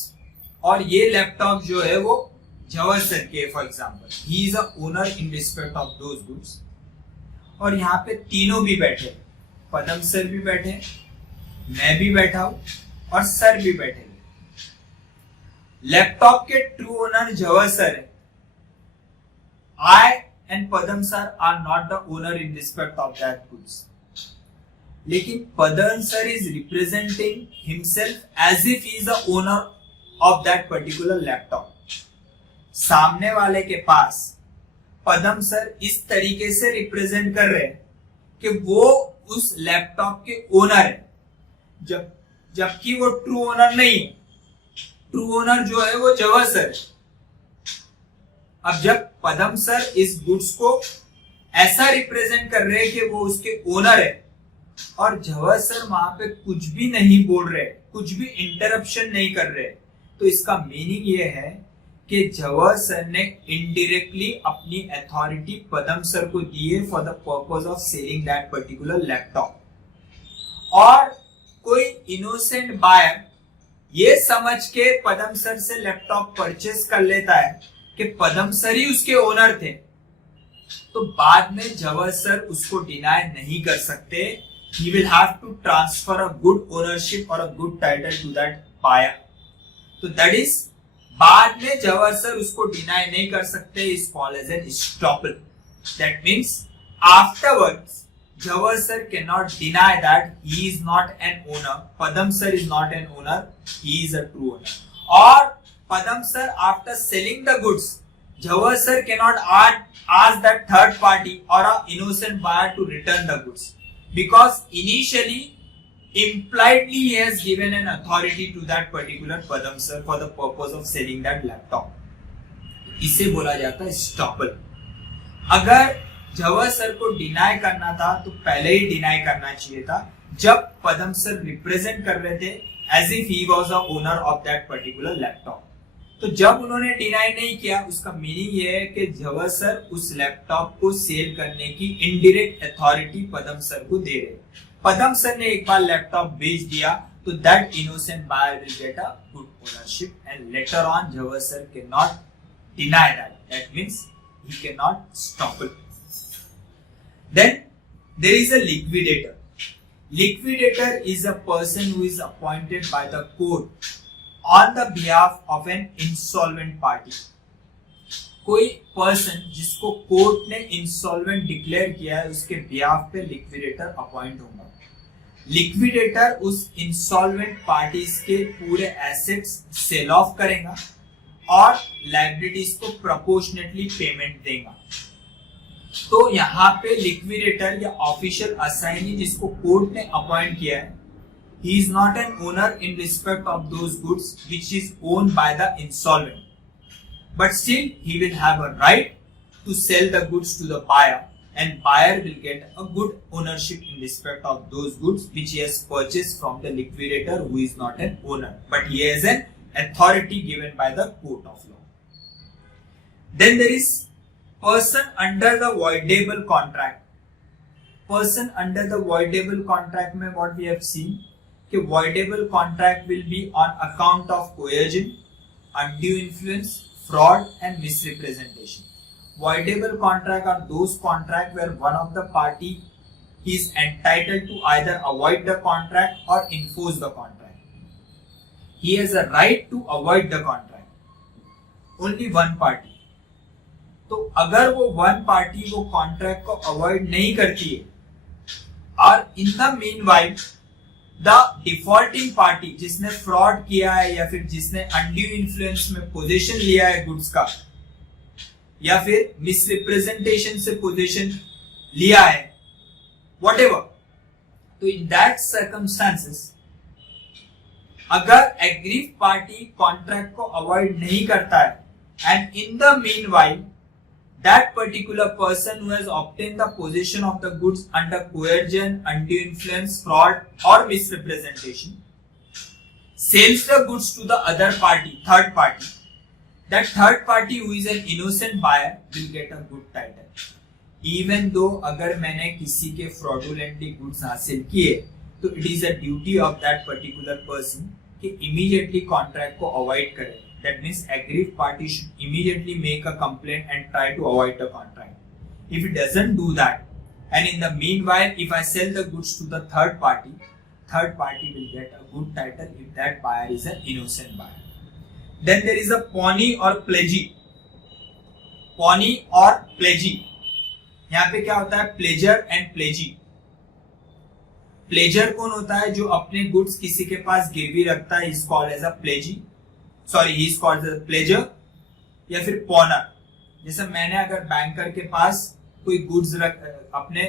और ये लैपटॉप जो है वो झवर सर के, for example he is a owner in respect of those goods. और यहाँ पे तीनों भी बैठे, पदम सर भी बैठे, मैं भी बैठा हूं और सर भी बैठे। लैपटॉप के ट्रू ओनर झवर सर है। I and Padam sir are not the owner in respect of that goods. लेकिन Padam sir is representing himself as if he is the owner of that particular laptop. सामने वाले के पास पदम sir इस तरीके से represent कर रहे हैं कि वो उस लैपटॉप के ओनर है, जबकि वो ट्रू ओनर नहीं है। ट्रू ओनर जो है वो झवर सर है। अब जब पदम सर इस गुड्स को ऐसा रिप्रेजेंट कर रहे हैं कि वो उसके ओनर है, और झवर सर वहां पे कुछ भी नहीं बोल रहे, कुछ भी इंटरप्शन नहीं कर रहे, तो इसका मीनिंग ये है कि झवर सर ने इनडायरेक्टली अपनी अथॉरिटी पदम सर को दी है for the purpose of selling that particular laptop. और कोई इनोसेंट बायर ये समझ के पदम सर से लैपटॉप परचेस कर लेता है कि पदम सर ही उसके ओनर थे, तो बाद में झवर सर उसको डिनाई नहीं कर सकते। He will have to transfer a good ownership और a good title to that buyer. तो दैट इज, बाद में झवर सर उसको डिनाई नहीं कर सकते, is called as an estoppel. That means afterwards Jhawar sir can not deny that he is not an owner, Padam sir is not an owner, he is a true owner. और Padam sir, after selling the goods, Jawar sir cannot ask that third party or a innocent buyer to return the goods, because initially, impliedly he has given an authority to that particular Padam sir for the purpose of selling that laptop. इसे बोला जाता है estoppel. अगर जवर sir को deny करना था तो पहले ही डिनाई करना चाहिए था, जब पदम सर रिप्रेजेंट कर रहे थे as if he was the owner of that particular laptop. तो जब उन्होंने डिनाई नहीं किया, उसका मीनिंग ये है कि झवर सर उस लैपटॉप को सेल करने की इनडायरेक्ट अथॉरिटी पदम सर को दे रहे। पदम सर ने एक बार लैपटॉप बेच दिया तो that innocent buyer will get a good ownership, and later on Jhawar sir can not deny that, that means he can not stop it. Then there is a liquidator. Liquidator is a person who is appointed by the court on the behalf of an insolvent party. कोई person जिसको court ने insolvent declare किया है, उसके behalf पे liquidator appoint होगा। Liquidator उस insolvent parties के पूरे एसेट्स सेल ऑफ करेगा और लायबिलिटीज को प्रोपोर्शनेटली पेमेंट देगा। तो यहाँ पे लिक्विडेटर या ऑफिशियल असाइनी जिसको कोर्ट ने अपॉइंट किया है, he is not an owner in respect of those goods which is owned by the insolvent, but still he will have a right to sell the goods to the buyer, and buyer will get a good ownership in respect of those goods which he has purchased from the liquidator who is not an owner, but he has an authority given by the court of law. Then there is person under the voidable contract. Person under the voidable contract में what we have seen कि voidable contract will be on account of coercion, undue influence, fraud and misrepresentation. Voidable contract are those contract where one of the party is entitled to either avoid the contract or enforce the contract. He has a right to avoid the contract. Only one party. तो अगर वो one party वो contract को avoid नहीं करती है और in the meanwhile the defaulting party जिसने फ्रॉड किया है या फिर जिसने अनड्यू इन्फ्लुएंस में पोजीशन लिया है गुड्स का या फिर मिसरिप्रेजेंटेशन से पोजीशन लिया है व्हाटएवर, तो इन दैट सर्कमस्टांसेस अगर एग्रीव पार्टी कॉन्ट्रैक्ट को अवॉइड नहीं करता है and in the meanwhile that particular person who has obtained the possession of the goods under coercion, undue influence, fraud or misrepresentation sells the goods to the other party, third party. That third party who is an innocent buyer will get a good title. Even though अगर मैंने किसी के fraudulently goods हासिल किए तो it is a duty of that particular person कि immediately contract को avoid करे. That means aggrieved party should immediately make a complaint and try to avoid the contract. If it doesn't do that, and in the meanwhile, if I sell the goods to the third party will get a good title if that buyer is an innocent buyer. Then there is a pawnee or pledgee. Pawnee or pledgee. यहाँ पे क्या होता है? Pledger and pledgee. Pledger कौन होता है? जो अपने goods किसी के पास गिरवी रखता है, is called as a pledgee. Sorry he is called the pleasure या फिर पॉनर। जैसे मैंने अगर बैंकर के पास कोई गुड्स अपने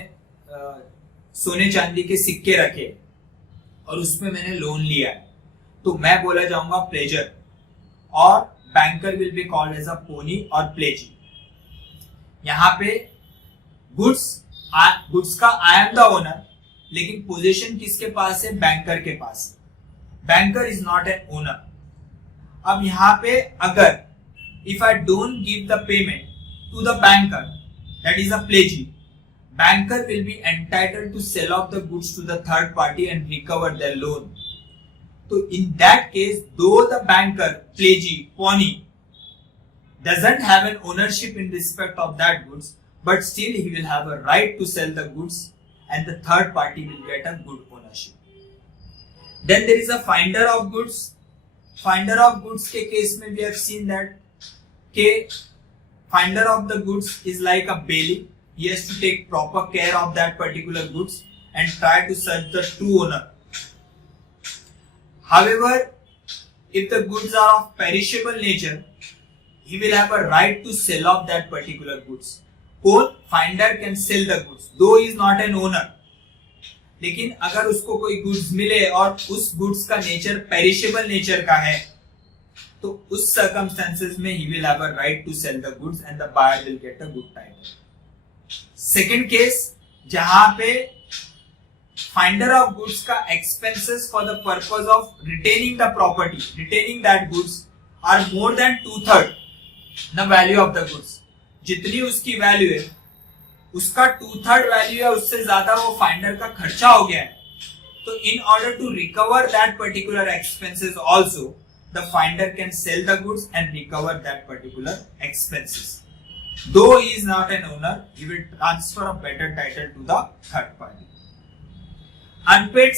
सोने चांदी के सिक्के रखे और उसमें मैंने लोन लिया है तो मैं बोला जाऊंगा प्लेजर और banker will be called as a pawnee और प्लेजी। यहाँ पे गुड्स का आई एम द ओनर लेकिन पोजीशन किसके पास है? बैंकर के पास। Banker is not an owner. अब यहाँ पे अगर if I don't give the payment to the banker, that is a pledgee, banker will be entitled to sell off the goods to the third party and recover their loan. So in that case, though the banker, pledgee, pawnee doesn't have an ownership in respect of that goods, but still he will have a right to sell the goods and the third party will get a good ownership. Then there is a finder of goods. Finder of goods के case में we have seen that के finder of the goods is like a bailiff. He has to take proper care of that particular goods and try to search the true owner. However, if the goods are of perishable nature, he will have a right to sell off that particular goods. कौन? Finder can sell the goods, though he is not an owner. लेकिन अगर उसको कोई goods मिले और उस goods का nature perishable nature का है तो उस सर्कमस्टेंसेस में he will have a right to sell the goods and the buyer will get a good title. Second case जहां पे फाइंडर ऑफ गुड्स का expenses for the purpose of retaining the property, retaining that goods are more than 2/3 the value of the goods. जितनी उसकी value है उसका 2/3 value है उससे ज्यादा वो फाइंडर का खर्चा हो गया है तो in order to recover that particular expenses also the finder can sell the goods and recover that particular expenses. Though he is not an owner he will transfer a better title to the third party. Unpaid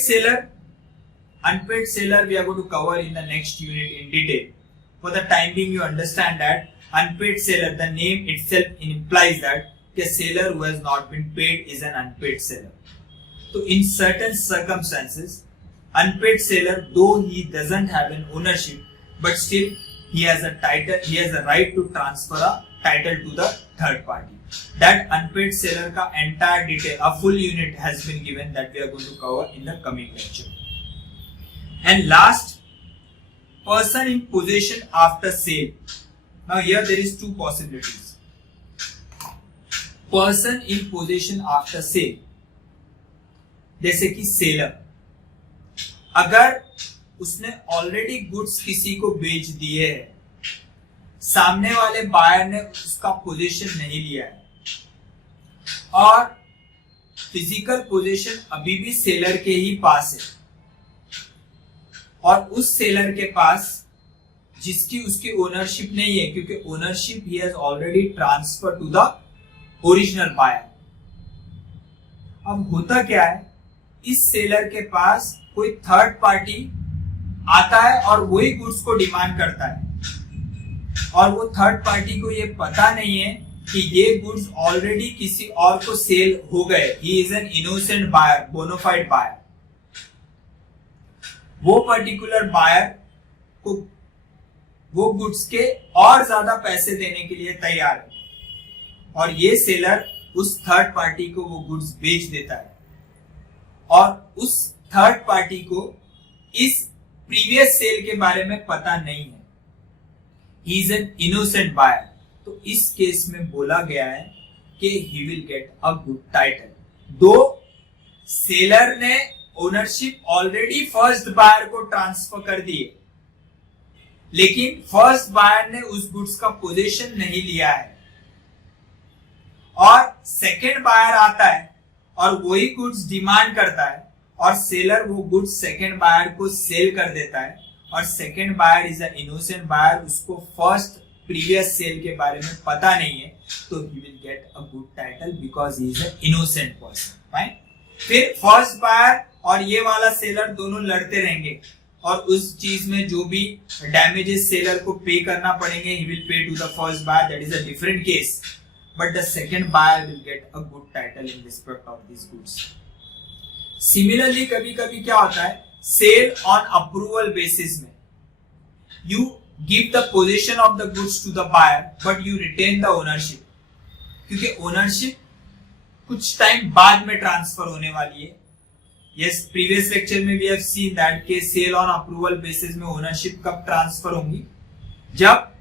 seller we are going to cover in the next unit in detail. For the time being you understand that unpaid seller the name itself implies that a seller who has not been paid is an unpaid seller. So in certain circumstances, unpaid seller, though he doesn't have an ownership, but still he has a title, he has a right to transfer a title to the third party. That unpaid seller ka entire detail, a full unit has been given that we are going to cover in the coming lecture. And last, person in possession after sale. Now here there is two possibilities. Person in position after sale, जैसे कि seller अगर उसने already goods किसी को बेच दिए है, सामने वाले बायर ने उसका पोजीशन नहीं लिया है और फिजिकल पोजीशन अभी भी सेलर के ही पास है और उस सेलर के पास जिसकी उसकी ओनरशिप नहीं है क्योंकि ownership he has already transfer to the original buyer. अब होता क्या है, इस सेलर के पास कोई थर्ड पार्टी आता है और वही गुड्स को डिमांड करता है और वो थर्ड पार्टी को ये पता नहीं है कि ये गुड्स ऑलरेडी किसी और को सेल हो गए, he is an innocent buyer, bonafide buyer, वो पर्टिकुलर बायर को वो गुड्स के और ज्यादा पैसे देने के लिए तैयार है और ये सेलर उस थर्ड पार्टी को वो गुड्स बेच देता है और उस थर्ड पार्टी को इस प्रीवियस सेल के बारे में पता नहीं है, he is an innocent buyer. तो इस केस में बोला गया है कि he will get a good title. Though seller ने ओनरशिप ऑलरेडी फर्स्ट बायर को ट्रांसफर कर दी है, लेकिन फर्स्ट बायर ने उस गुड्स का पोजीशन नहीं लिया है और सेकेंड बायर आता है और वही गुड्स डिमांड करता है और सेलर वो गुड्स सेकेंड बायर को सेल कर देता है और second buyer is a innocent buyer, उसको फर्स्ट प्रीवियस सेल के बारे में पता नहीं है, तो he will get a good title because he is a innocent person. Fine. फिर फर्स्ट बायर और ये वाला सेलर दोनों लड़ते रहेंगे और उस चीज में जो भी डैमेजेस सेलर को पे करना पड़ेंगे, he will pay to the first buyer, that is a different case, but the second buyer will get a good title in respect of these goods. Similarly, कभी कभी क्या होता है, सेल ऑन अप्रूवल बेसिस में you give the possession of the goods to the buyer but you retain the ownership, क्योंकि ownership कुछ time बाद में ट्रांसफर होने वाली है। Yes, previous lecture में we have seen that के सेल ऑन अप्रूवल बेसिस में ओनरशिप कब ट्रांसफर होंगी, जब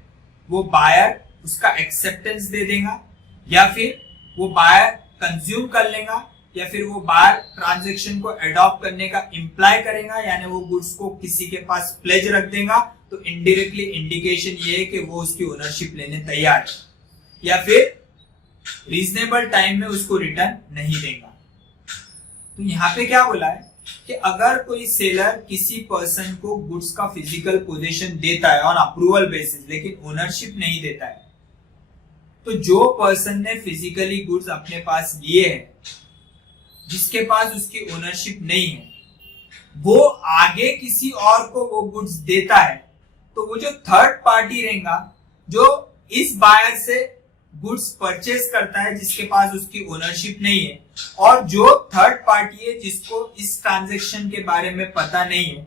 वो बायर उसका एक्सेप्टेंस दे देगा या फिर वो बायर कंज्यूम कर लेगा या फिर वो बायर ट्रांजैक्शन को एडॉप्ट करने का इंप्लाई करेगा, यानी वो गुड्स को किसी के पास प्लेज रख देगा, तो इनडायरेक्टली इंडिकेशन ये है कि वो उसकी ओनरशिप लेने तैयार है या फिर रीजनेबल टाइम में उसको रिटर्न नहीं देगा। तो यहाँ पे क्या बोला है कि अगर कोई सेलर किसी पर्सन को गुड्स का फिजिकल पोजीशन देता है ऑन अप्रूवल बेसिस लेकिन ओनरशिप नहीं देता है, तो जो पर्सन ने फिजिकली गुड्स अपने पास लिए हैं, जिसके पास उसकी ओनरशिप नहीं है, वो आगे किसी और को वो गुड्स देता है, तो वो जो थर्ड पार्टी रहेगा जो इस बायर से गुड्स परचेज करता है जिसके पास उसकी ओनरशिप नहीं है, और जो थर्ड पार्टी है जिसको इस ट्रांजैक्शन के बारे में पता नहीं है,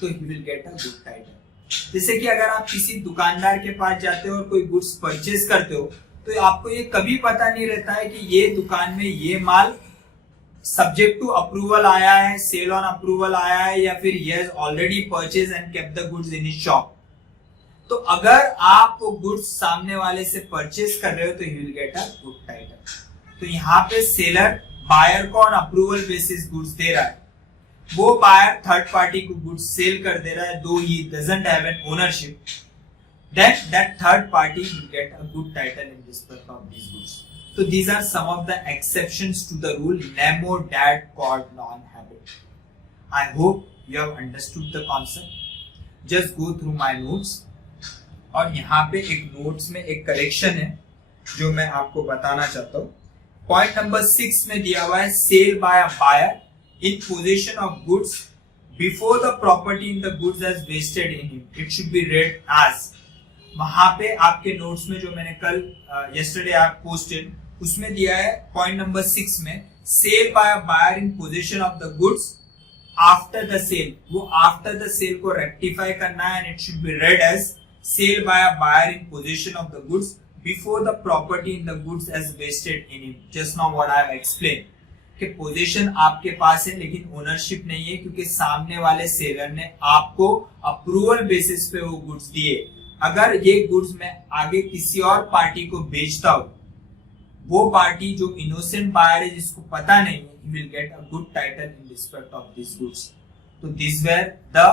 तो he will get a good title. जैसे कि अगर आप किसी दुकानदार के पास जाते हो और कोई गुड्स परचेज करते हो, तो आपको ये कभी पता नहीं रहता है कि ये दुकान में ये माल सब्जेक्ट टू अप्रूवल आया है, सेल ऑन अप्रूवल आया है, या फिर ये already purchase and kept the goods in his shop. तो अगर आप वो गुड्स सामने वाले से परचेज कर रहे हो तो he will get a good title. तो यहाँ पे सेलर बायर को ऑन अप्रूवल बेसिस गुड्स दे रहा है, वो बायर थर्ड पार्टी को गुड्स सेल कर दे रहा है, दो he doesn't have an ownership, then that third party will get a good title in respect of these goods. So these are some of the exceptions to the rule nemo dat quod non habet. I hope you have understood the concept. Just go through my notes. और यहाँ पे एक notes में एक correction है जो मैं आपको बताना चाहता हूँ। पॉइंट नंबर 6 में दिया हुआ है sale by a buyer in position of goods before the property in the goods as vested in him. It should be read as, वहां पे आपके नोट्स में जो मैंने कल यस्टरडे आप पोस्टेड उसमें दिया है पॉइंट नंबर 6 में sale by a buyer in position of the goods after the sale. वो आफ्टर द सेल को रेक्टिफाई करना है and it should be read as sale by a buyer in position of the goods before the property in the goods as vested in him. Just now what I have explain कि position आपके पास है लेकिन ownership नहीं है, क्योंकि सामने वाले सेलर ने आपको अप्रूवल बेसिस पे वो गुड्स दिए। अगर ये गुड्स मैं आगे किसी और पार्टी को बेचता हूं, वो पार्टी जो इनोसेंट बायर है जिसको पता नहीं है, he will get a good title in respect of these goods. So these were the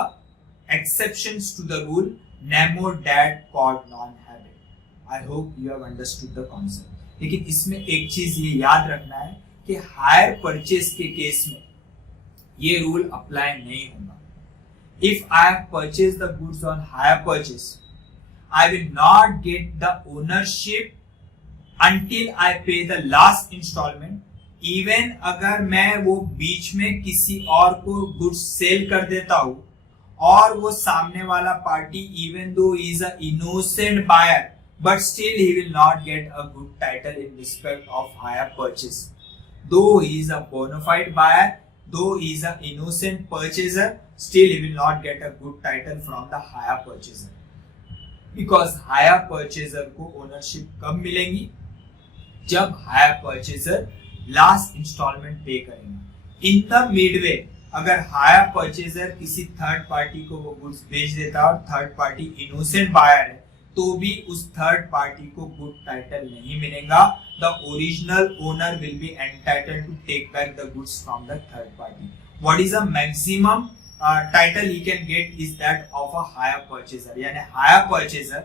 exceptions to the rule nemo dat quod non habet. I hope you have understood the concept. लेकिन इसमें एक चीज ये याद रखना है कि hire purchase के केस में ये रूल अप्लाई नहीं होगा। If I have purchased the goods on hire purchase, I will not get the ownership until I pay the last installment. Even अगर मैं वो बीच में किसी और को गुड्स सेल कर देता हूँ और वो सामने वाला party even though is a innocent buyer but still he will not get a good title in respect of hire purchase. Though he is a bona fide buyer, though he is an innocent purchaser, still he will not get a good title from the hire purchaser. Because hire purchaser को ownership कब मिलेंगी? जब hire purchaser last installment पे करेंगे. In the midway, अगर hire purchaser किसी third party को वो गुड्स बेच देता है और थर्ड पार्टी इनोसेंट बायर है, तो भी उस थर्ड पार्टी को गुड टाइटल नहीं मिलेगा. The original owner will be entitled to take back the goods from the third party. What is the maximum title he can get is that of a hire purchaser. यानी hire purchaser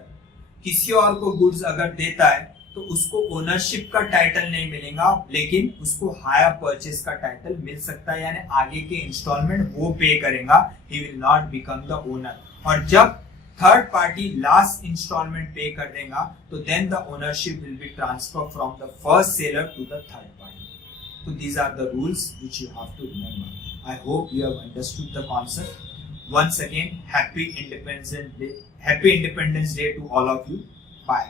किसी और को goods अगर देता है तो उसको ownership का टाइटल नहीं मिलेगा, लेकिन उसको हायर परचेज का टाइटल मिल सकता है. यानी आगे के इंस्टॉलमेंट वो पे करेगा, he will not become the owner. और जब थर्ड पार्टी लास्ट इंस्टॉलमेंट पे कर देगा तो then the ownership will be transfer from the first seller to the third party. So these are the rules which you have to remember. I hope you have understood the concept. Once again, happy Independence Day to all of you. Bye.